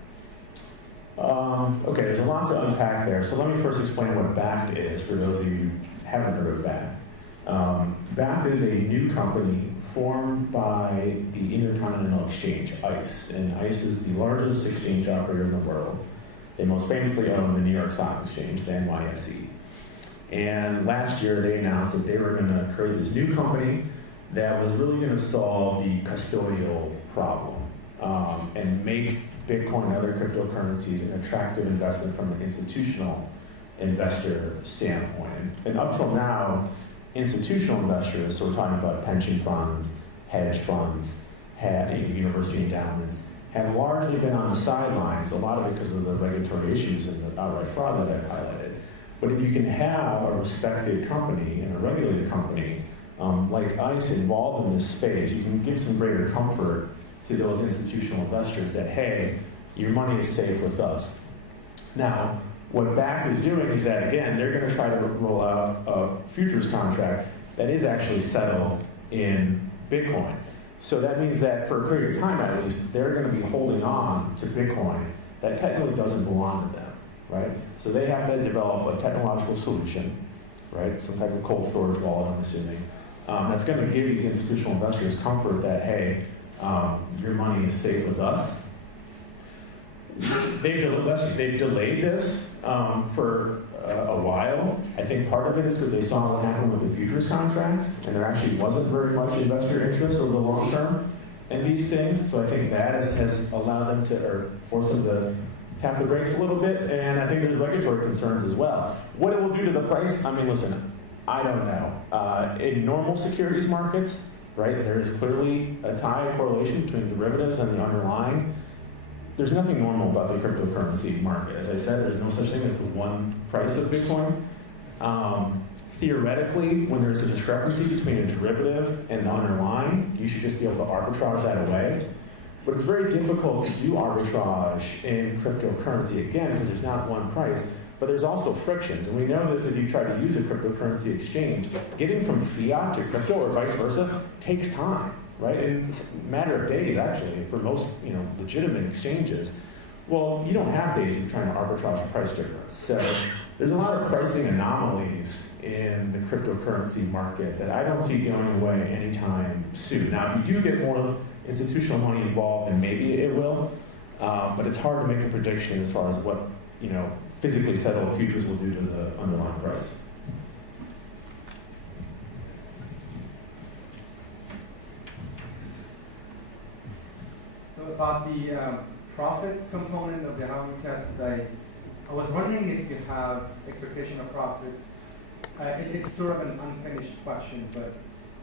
Okay, there's a lot to unpack there. So let me first explain what BACT is for those of you who haven't heard of BACT. BACT is a new company formed by the Intercontinental Exchange, ICE. And ICE is the largest exchange operator in the world. They most famously own the New York Stock Exchange, the NYSE. And last year they announced that they were going to create this new company that was really going to solve the custodial problem and make Bitcoin and other cryptocurrencies an attractive investment from an institutional investor standpoint. And up till now, institutional investors, so we're talking about pension funds, hedge funds, university endowments, have largely been on the sidelines, a lot of it because of the regulatory issues and the outright fraud that I've highlighted. But if you can have a respected company and a regulated company like ICE involved in this space, you can give some greater comfort to those institutional investors that, hey, your money is safe with us. Now, what BACT is doing is that, again, they're going to try to roll out a futures contract that is actually settled in Bitcoin. So that means that for a period of time, at least, they're going to be holding on to Bitcoin that technically doesn't belong to them, right? So they have to develop a technological solution, right? Some type of cold storage wallet, I'm assuming, that's going to give these institutional investors comfort that, hey, your money is safe with us. They've delayed this for a while. I think part of it is because they saw what happened with the futures contracts, and there actually wasn't very much investor interest over the long term in these things. So I think that has allowed them to, or forced them to tap the brakes a little bit. And I think there's regulatory concerns as well. What it will do to the price, I mean, listen, I don't know. In normal securities markets, right, there is clearly a tie, a correlation between derivatives and the underlying. There's nothing normal about the cryptocurrency market. As I said, there's no such thing as the one price of Bitcoin. Theoretically, when there's a discrepancy between a derivative and the underlying, you should just be able to arbitrage that away. But it's very difficult to do arbitrage in cryptocurrency, again, because there's not one price. But there's also frictions, and we know this if you try to use a cryptocurrency exchange. Getting from fiat to crypto or vice versa takes time, right? And it's a matter of days, actually, for most legitimate exchanges. Well, you don't have days if you're trying to arbitrage a price difference. So there's a lot of pricing anomalies in the cryptocurrency market that I don't see going away anytime soon. Now, if you do get more institutional money involved, then maybe it will, but it's hard to make a prediction as far as what physically settled futures will do to the underlying price. So about the profit component of the Howard test, I was wondering if you have expectation of profit. It's sort of an unfinished question, but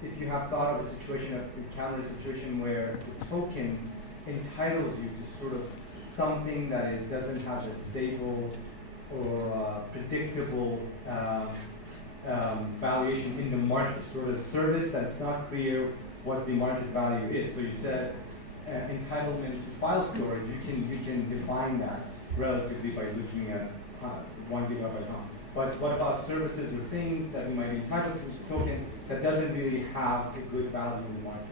if you have thought of a situation, encountered a situation where the token entitles you to sort of something that it doesn't have a stable or predictable valuation in the market, sort of service that's not clear what the market value is. So you said entitlement to file storage, you can define that relatively by looking at 1 gigabyte ROM. But what about services or things that we might be entitled to as a token that doesn't really have a good value in the market?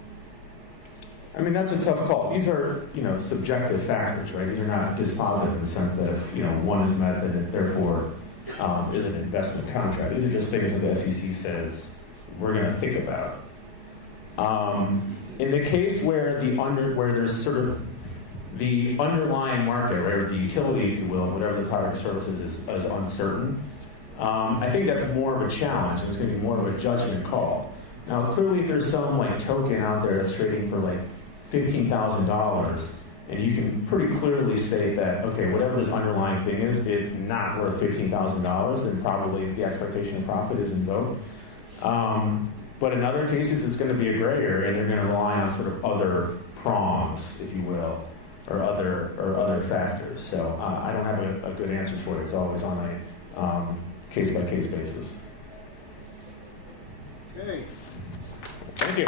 I mean, that's a tough call. These are, subjective factors, right? These are not dispositive in the sense that if, one is met, then it therefore is an investment contract. These are just things that the SEC says we're going to think about. In the case where where there's sort of the underlying market, right, or the utility, if you will, whatever the product or services is uncertain, I think that's more of a challenge, and it's going to be more of a judgment call. Now, clearly, if there's some token out there that's trading for $15,000, and you can pretty clearly say that, okay, whatever this underlying thing is, it's not worth $15,000, then probably the expectation of profit is invoked. But in other cases, it's going to be a gray area, and they're going to rely on sort of other prongs, if you will, or other factors. So I don't have a good answer for it. It's always on a case-by-case basis. Okay. Thank you.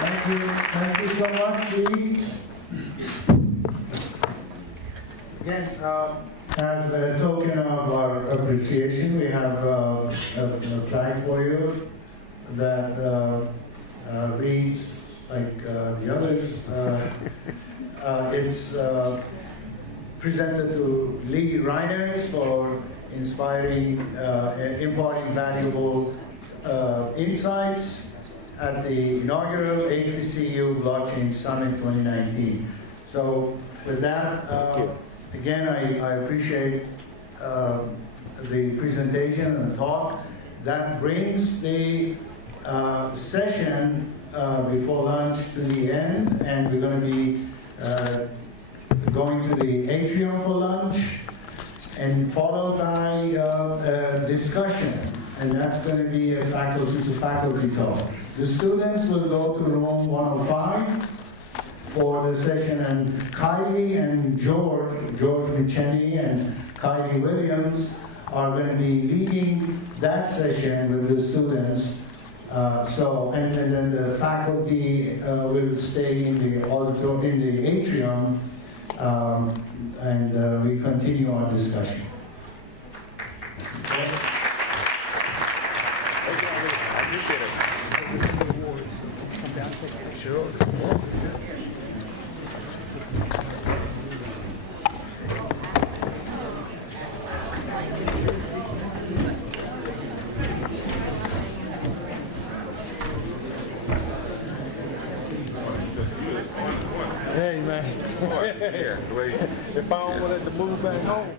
Thank you so much, Lee. Again, as a token of our appreciation, we have a flag for you that reads like the others. It's presented to Lee REINERS for inspiring, imparting valuable insights at the inaugural HBCU Blockchain Summit 2019. So with that, again, I appreciate the presentation and talk. That brings the session before lunch to the end, and we're going to be going to the atrium for lunch, and followed by a discussion, and that's going to be a faculty talk. The students will go to room 105 for the session, and Kylie and George McChenney and Kylie Williams are going to be leading that session with the students. And then the faculty will stay in the auditorium, in the atrium, and we continue our discussion. Hey, man. If I don't want to move back home.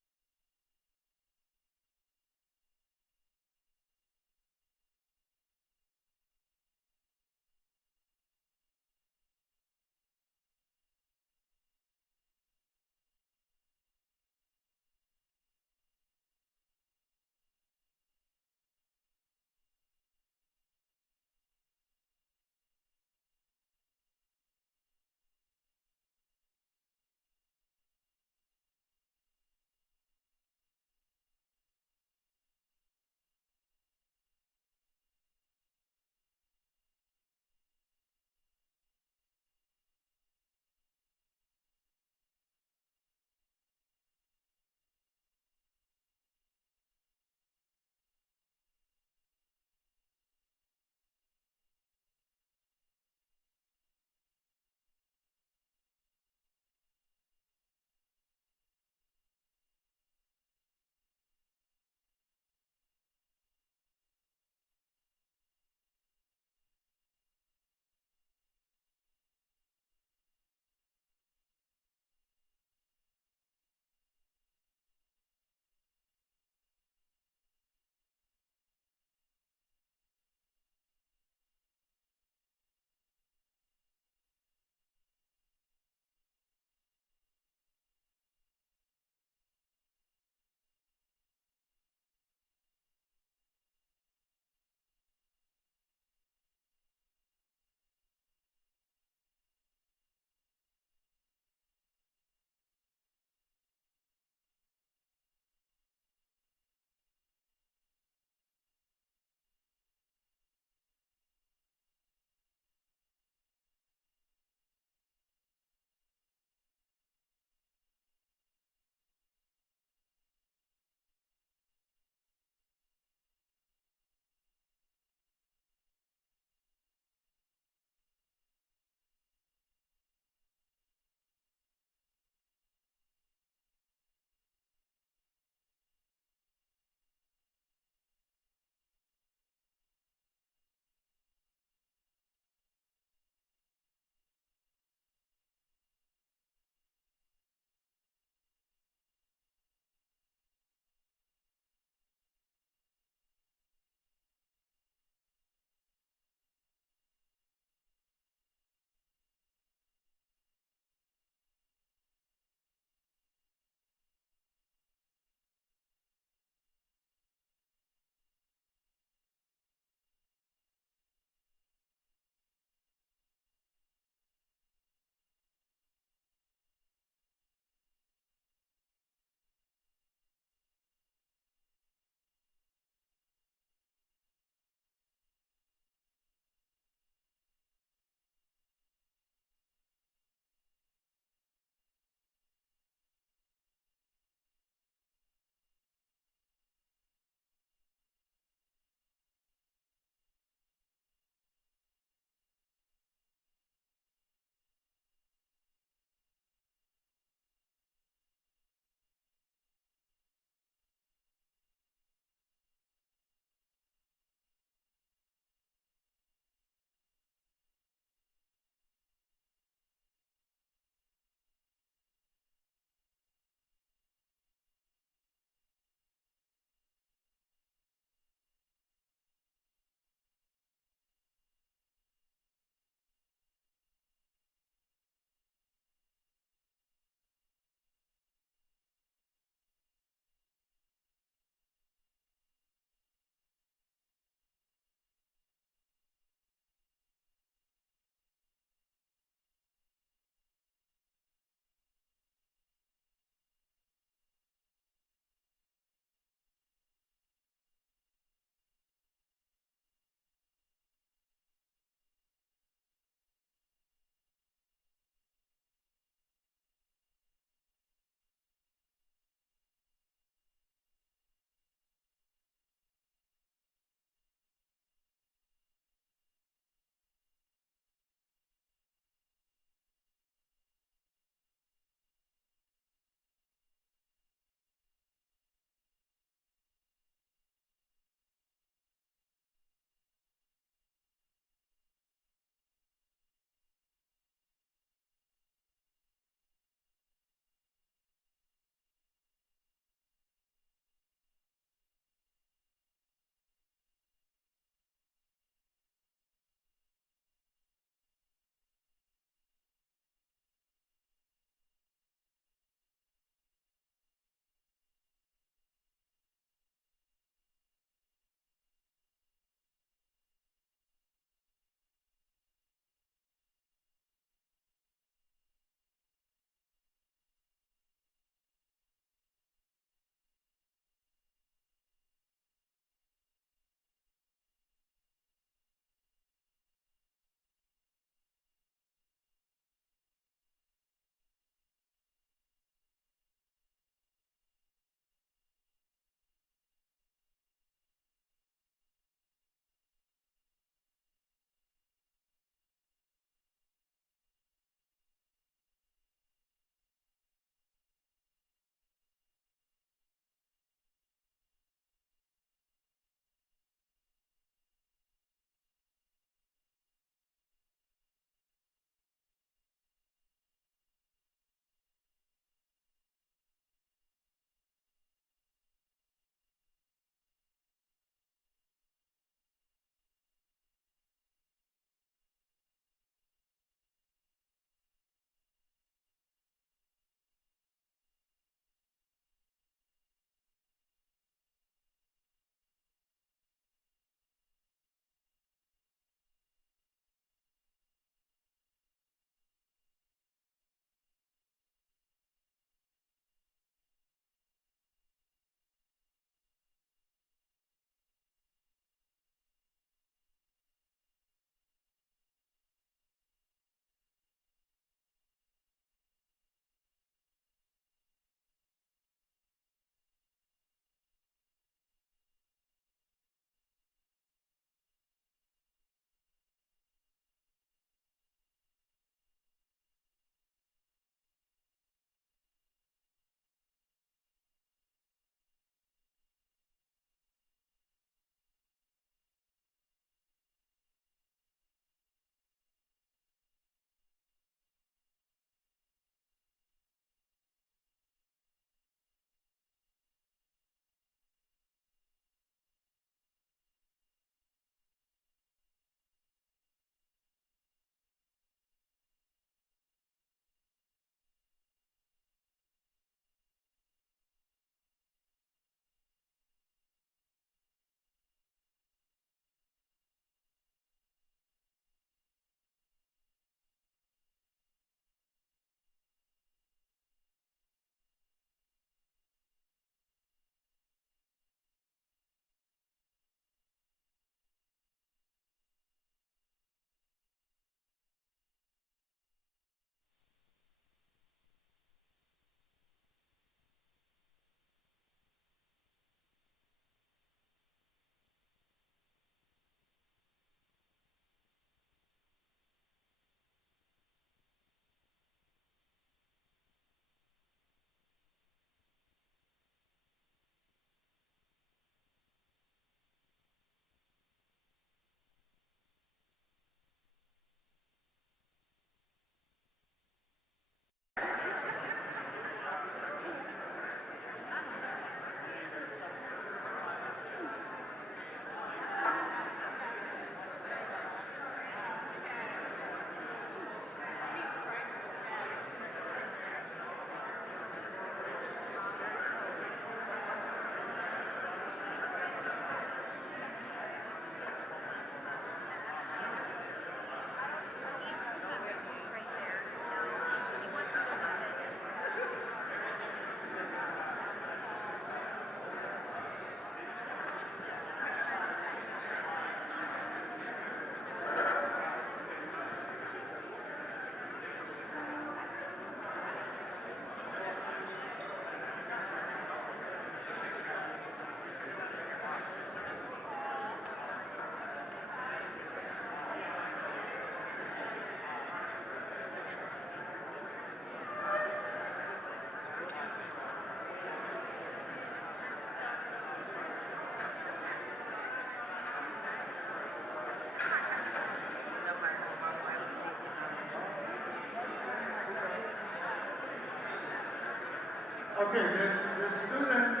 Okay, the students,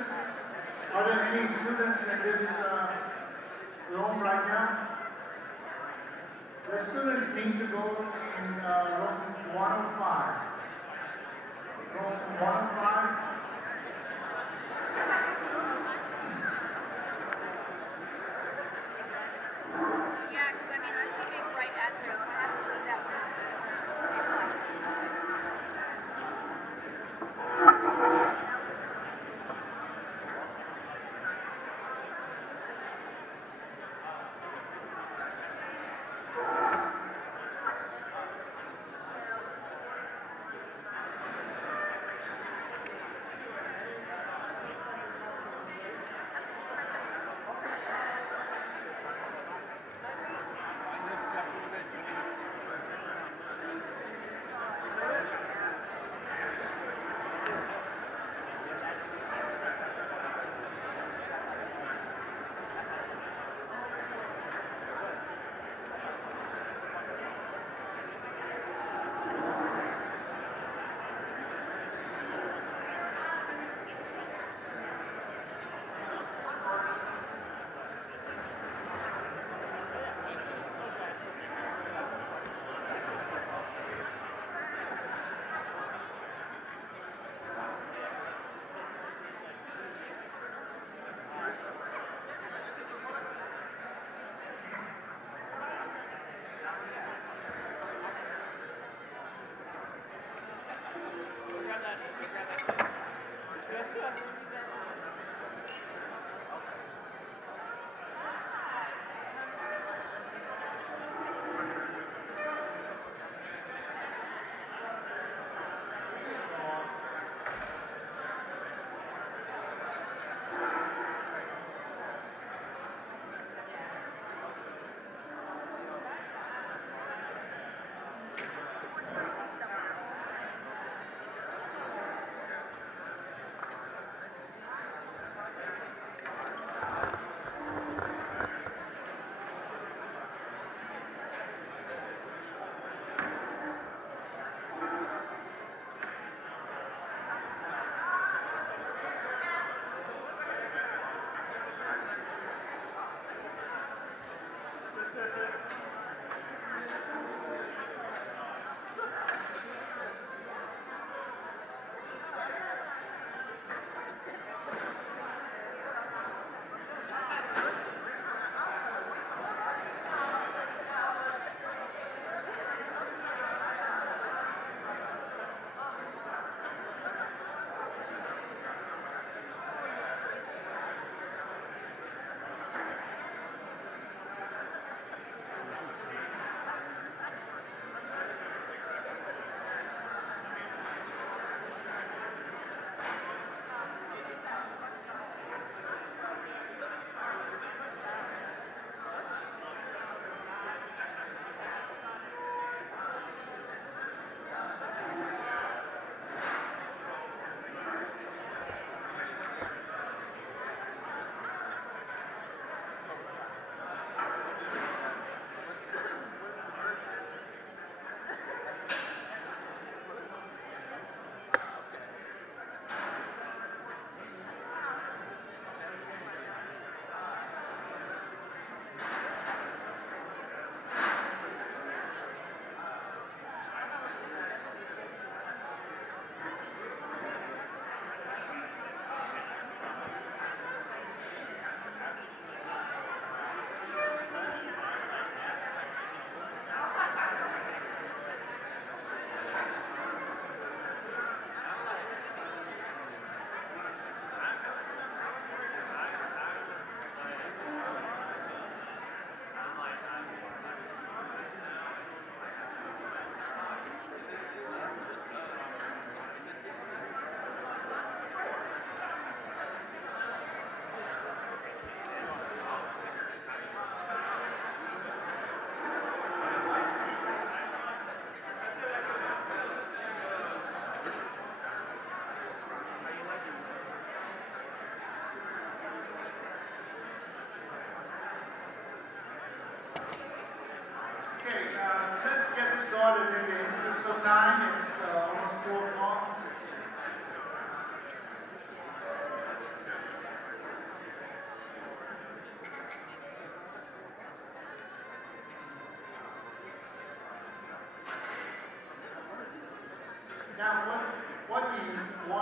are there any students in this room right now? The students need to go in room 105. Room 105. Yeah, because I mean, I'm thinking right at there, so I have to leave that one.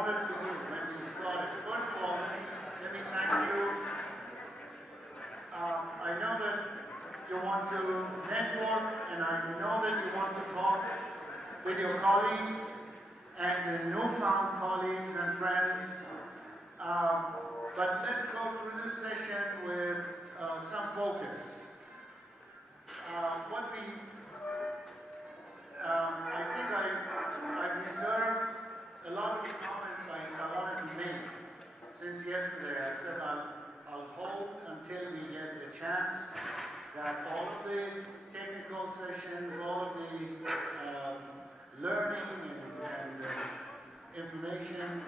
wanted to do when we started. First of all, let me thank you. I know that you want to network, and I know that you want to talk with your colleagues and the newfound colleagues and friends. But let's go through this session with some focus. I think I've reserved a lot of the comments I wanted to make since yesterday. I said I'll hold until we get a chance that all of the technical sessions, all of the learning and information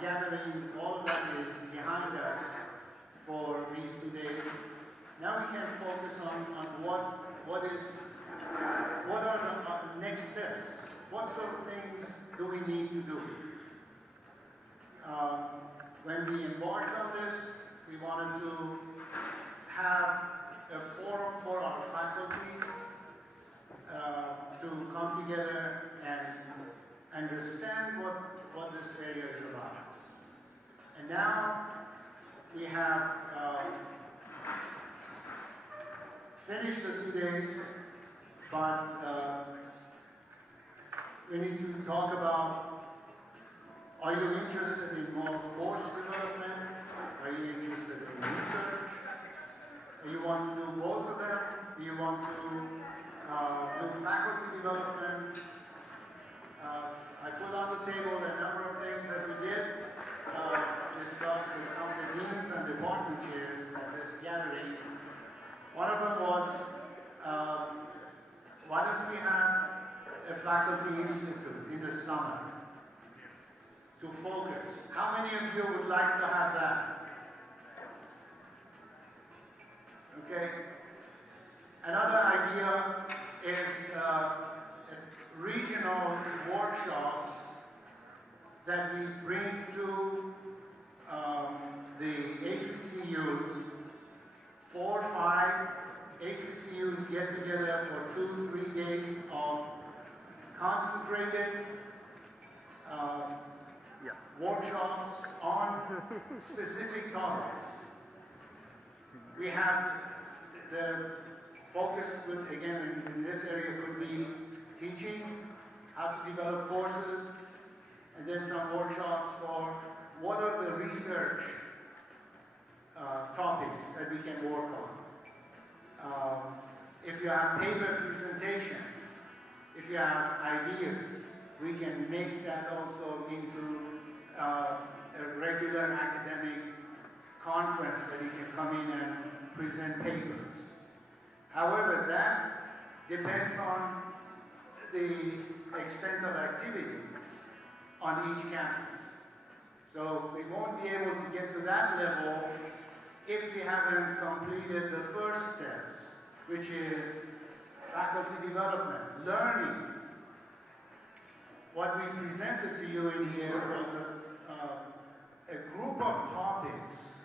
gathering, all of that is behind us for these 2 days. Now we can focus on what are the next steps? What sort of things do we need to do? When we embarked on this, we wanted to have a forum for our faculty to come together and understand what this area is about. And now we have finished the 2 days, but we need to talk about, are you interested in more course development? Are you interested in research? Do you want to do both of them? Do you want to do faculty development? I put on the table a number of things that we did discuss with some of the deans and department chairs at this gathering. One of them was, why don't we have a faculty institute in the summer to focus? How many of you would like to have that? Okay. Another idea is regional workshops that we bring to the HBCUs. 4 or 5 HBCUs get together for 2-3 days of concentrated workshops on specific topics. We have the focus, again, in this area could be teaching, how to develop courses, and then some workshops for what are the research topics that we can work on. If you have paper presentations, if you have ideas, we can make that also into a regular academic conference that you can come in and present papers. However, that depends on the extent of activities on each campus. So we won't be able to get to that level if we haven't completed the first steps, which is faculty development, learning. What we presented to you in here was a group of topics.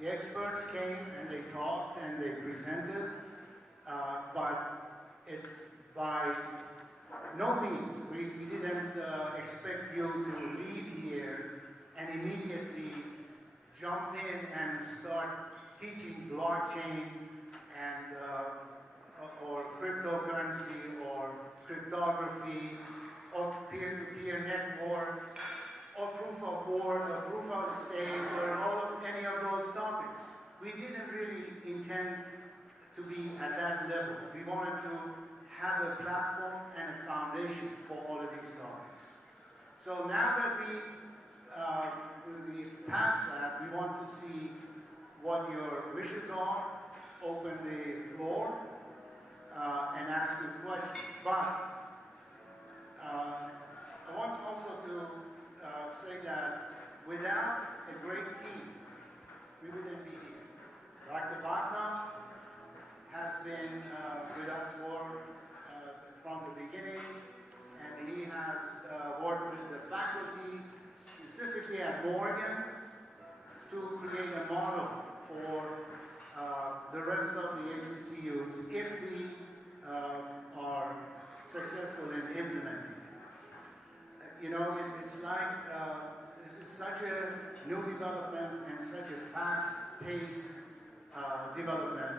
The experts came and they talked and they presented, but it's by no means, we didn't expect you to leave here and immediately jump in and start teaching blockchain and or cryptocurrency or cryptography or peer-to-peer networks or proof of work or proof of stake or any of those topics. We didn't really intend to be at that level. We wanted to have a platform and a foundation for all of these topics. So now that we've passed that, we want to see what your wishes are, open the floor, and ask you questions. But I want also to say that without a great team, we wouldn't be here. Dr. Bhatna has been with us from the beginning, and he has worked with the faculty, specifically at Morgan, to create a model for the rest of the HBCUs if we are successful in implementing it. You know, it's like this is such a new development and such a fast-paced development.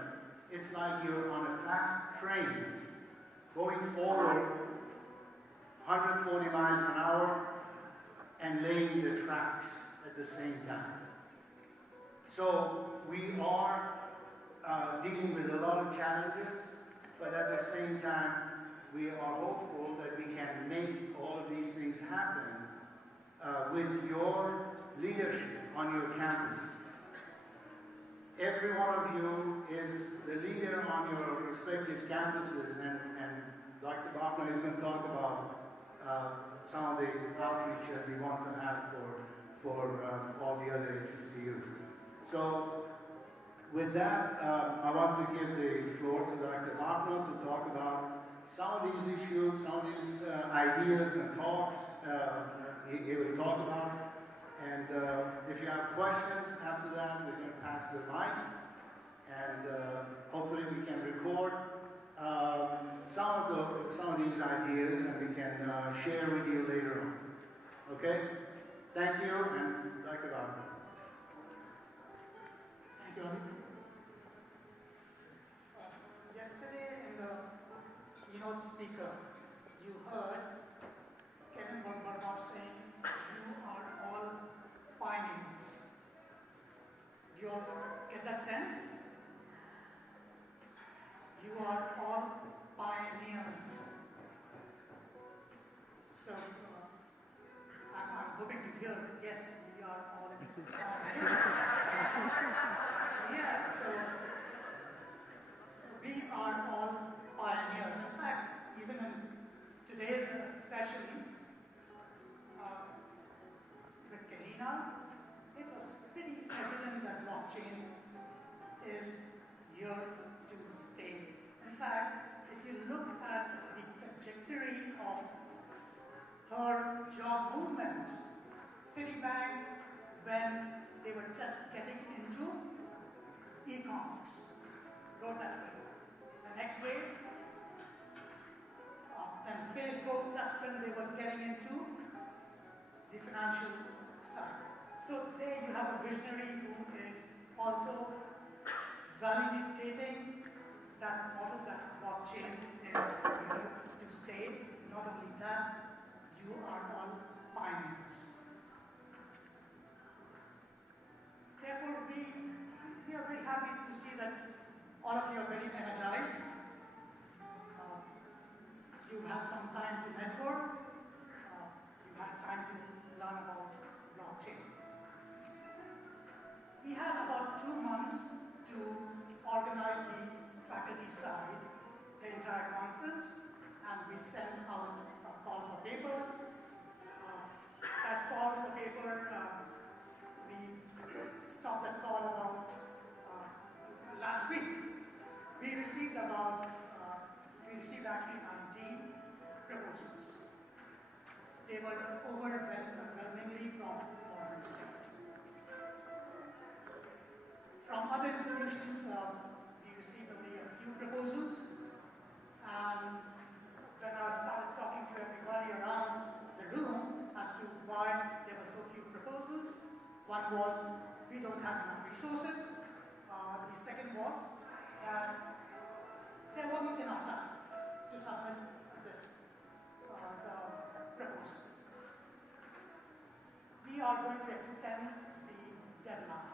It's like you're on a fast train going forward 140 miles an hour and laying the tracks at the same time. So we are dealing with a lot of challenges, but at the same time, we are hopeful that we can make all of these things happen with your leadership on your campuses. Every one of you is the leader on your respective campuses, and Dr. Bachner is going to talk about some of the outreach that we want to have for all the other HBCUs. So with that, I want to give the floor to Dr. Bachner to talk about some of these issues, some of these ideas and talks he will talk about. And if you have questions after that, we're going to pass the mic. And hopefully we can record some of these ideas and we can share with you later on. Okay? Thank you, and Dr. Bachner. Thank you, Amit. Yesterday in the keynote speaker, you heard Kevin Bernard saying, "You are all pioneers." Do you all get that sense? You are all pioneers. So I'm hoping to hear, yes, we are all pioneers. Yeah, so we are all pioneers. In fact, even in today's session with Kahina, it was pretty evident that blockchain is here to stay. In fact, if you look at the trajectory of her job movements, Citibank, when they were just getting into e-commerce, wrote that way. The next wave, then Facebook, just when they were getting into the financial side. So there you have a visionary who is also validating that model that blockchain is here to stay. Not only that, you are all pioneers. Therefore, we are very happy to see that all of you are very energized. You've had some time to network. You've had time to learn about blockchain. We had about 2 months to organize the faculty side, the entire conference, and we sent out a call for papers. That call for paper, we stopped that call about last week. We received actually 19 proposals. They were overwhelmingly from Morgan State. From other institutions, we received only a few proposals, and when I started talking to everybody around the room as to why there were so few proposals, one was we don't have enough resources. The second was that there wasn't enough time to submit this the proposal. We are going to extend the deadline.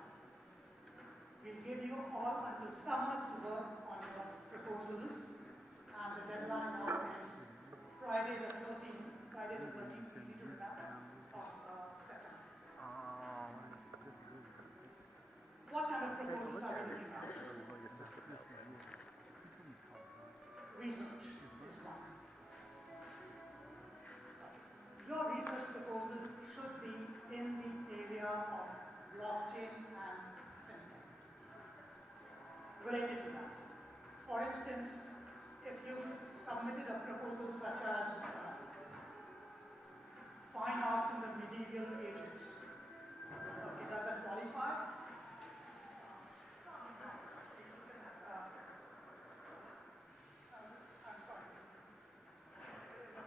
We'll give you all until summer to work on your proposals, and the deadline now is Friday the 13th, easy to remember, of September. What kind of proposals are we looking at? Research is one. Your research proposal should be in the area of blockchain and fintech. Related to that. For instance, if you've submitted a proposal such as fine arts in the medieval ages, okay, does that qualify? I'm sorry. Is that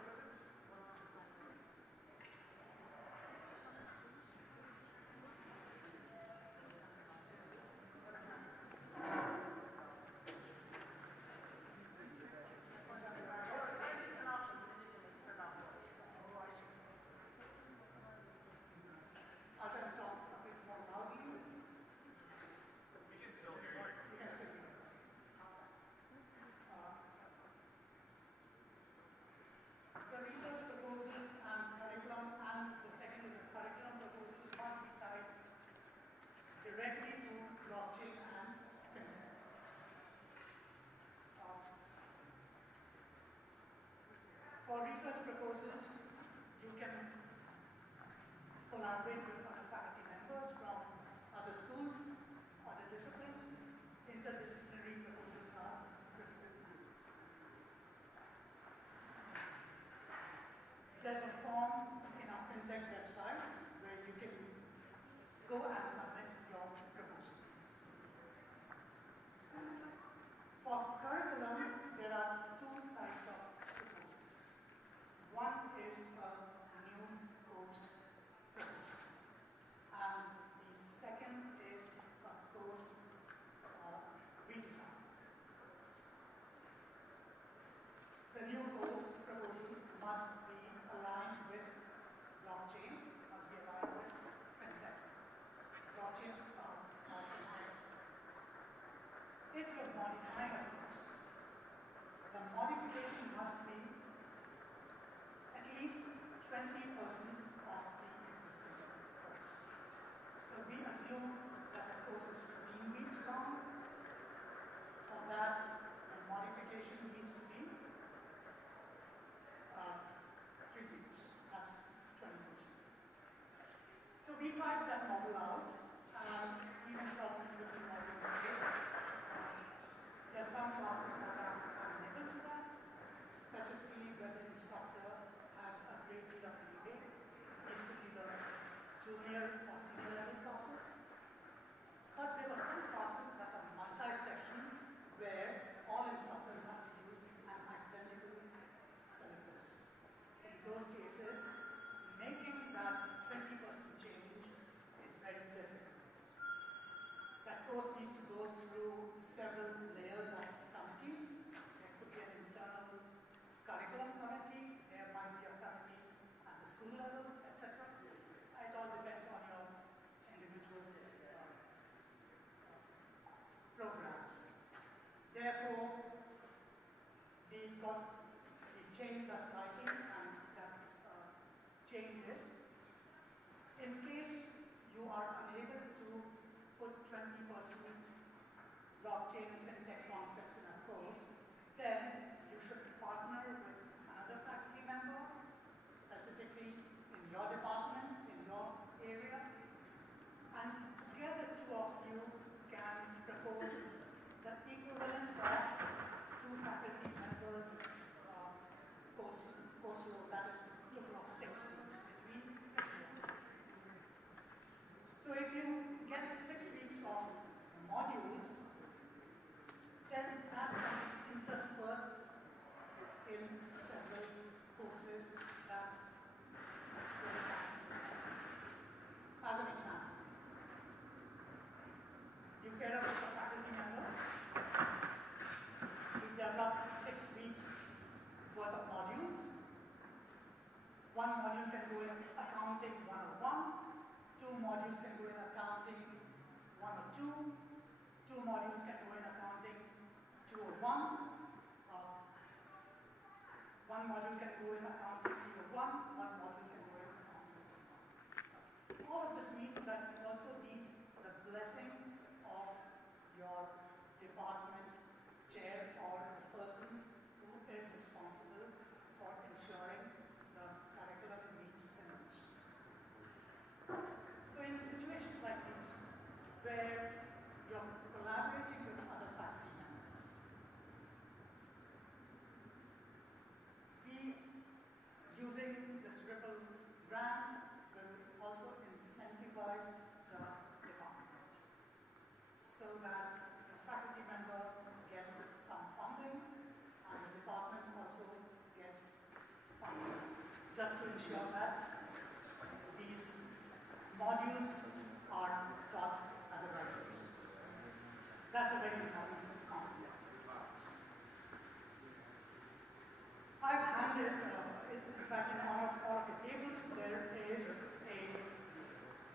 collaborate with other faculty members from other schools, other disciplines. Interdisciplinary proposals are preferred. There's a form in our FinTech website where you can go and submit your proposal. For curriculum, there are two types of proposals. One is a new course proposal, and the second is a course redesign. The new course proposal must be aligned with blockchain, must be aligned with FinTech. Blockchain or FinTech. If you're modifying a course, the modification must be at least 20% of the existing course. So we assume that the course is 14 weeks long. For that, the modification needs to be 3 weeks, that's 20%. So we tried that model out, even from different modules here. There are some classes that are unable to that, specifically where the instructor has a great deal of leeway. These could be the junior or senior level classes. But there were some classes that are multi-section where all instructors have to use an identical syllabus. In those cases, making that 20% change is very difficult. That course needs to go through several layers of committees. There could be an internal curriculum committee, there might be a committee at the school level, etc. It all depends on your individual programs. Therefore, we've changed that slightly, and that change is, in case you are unable to put 20% blockchain and FinTech concepts in a course, then you should partner with another faculty member, specifically in your department, in your area, and together two of you can propose the equivalent of 2 faculty members course load, that is a total of 6 weeks between. So if you get 6 weeks of modules, then that can be interspersed in several courses that will happen. As an example, you pair up with a faculty member, you develop 6 weeks worth of modules. One module can go in accounting 101, 2 modules can go in accounting 102, 2 modules can go in accounting 201, 1 module can go in accounting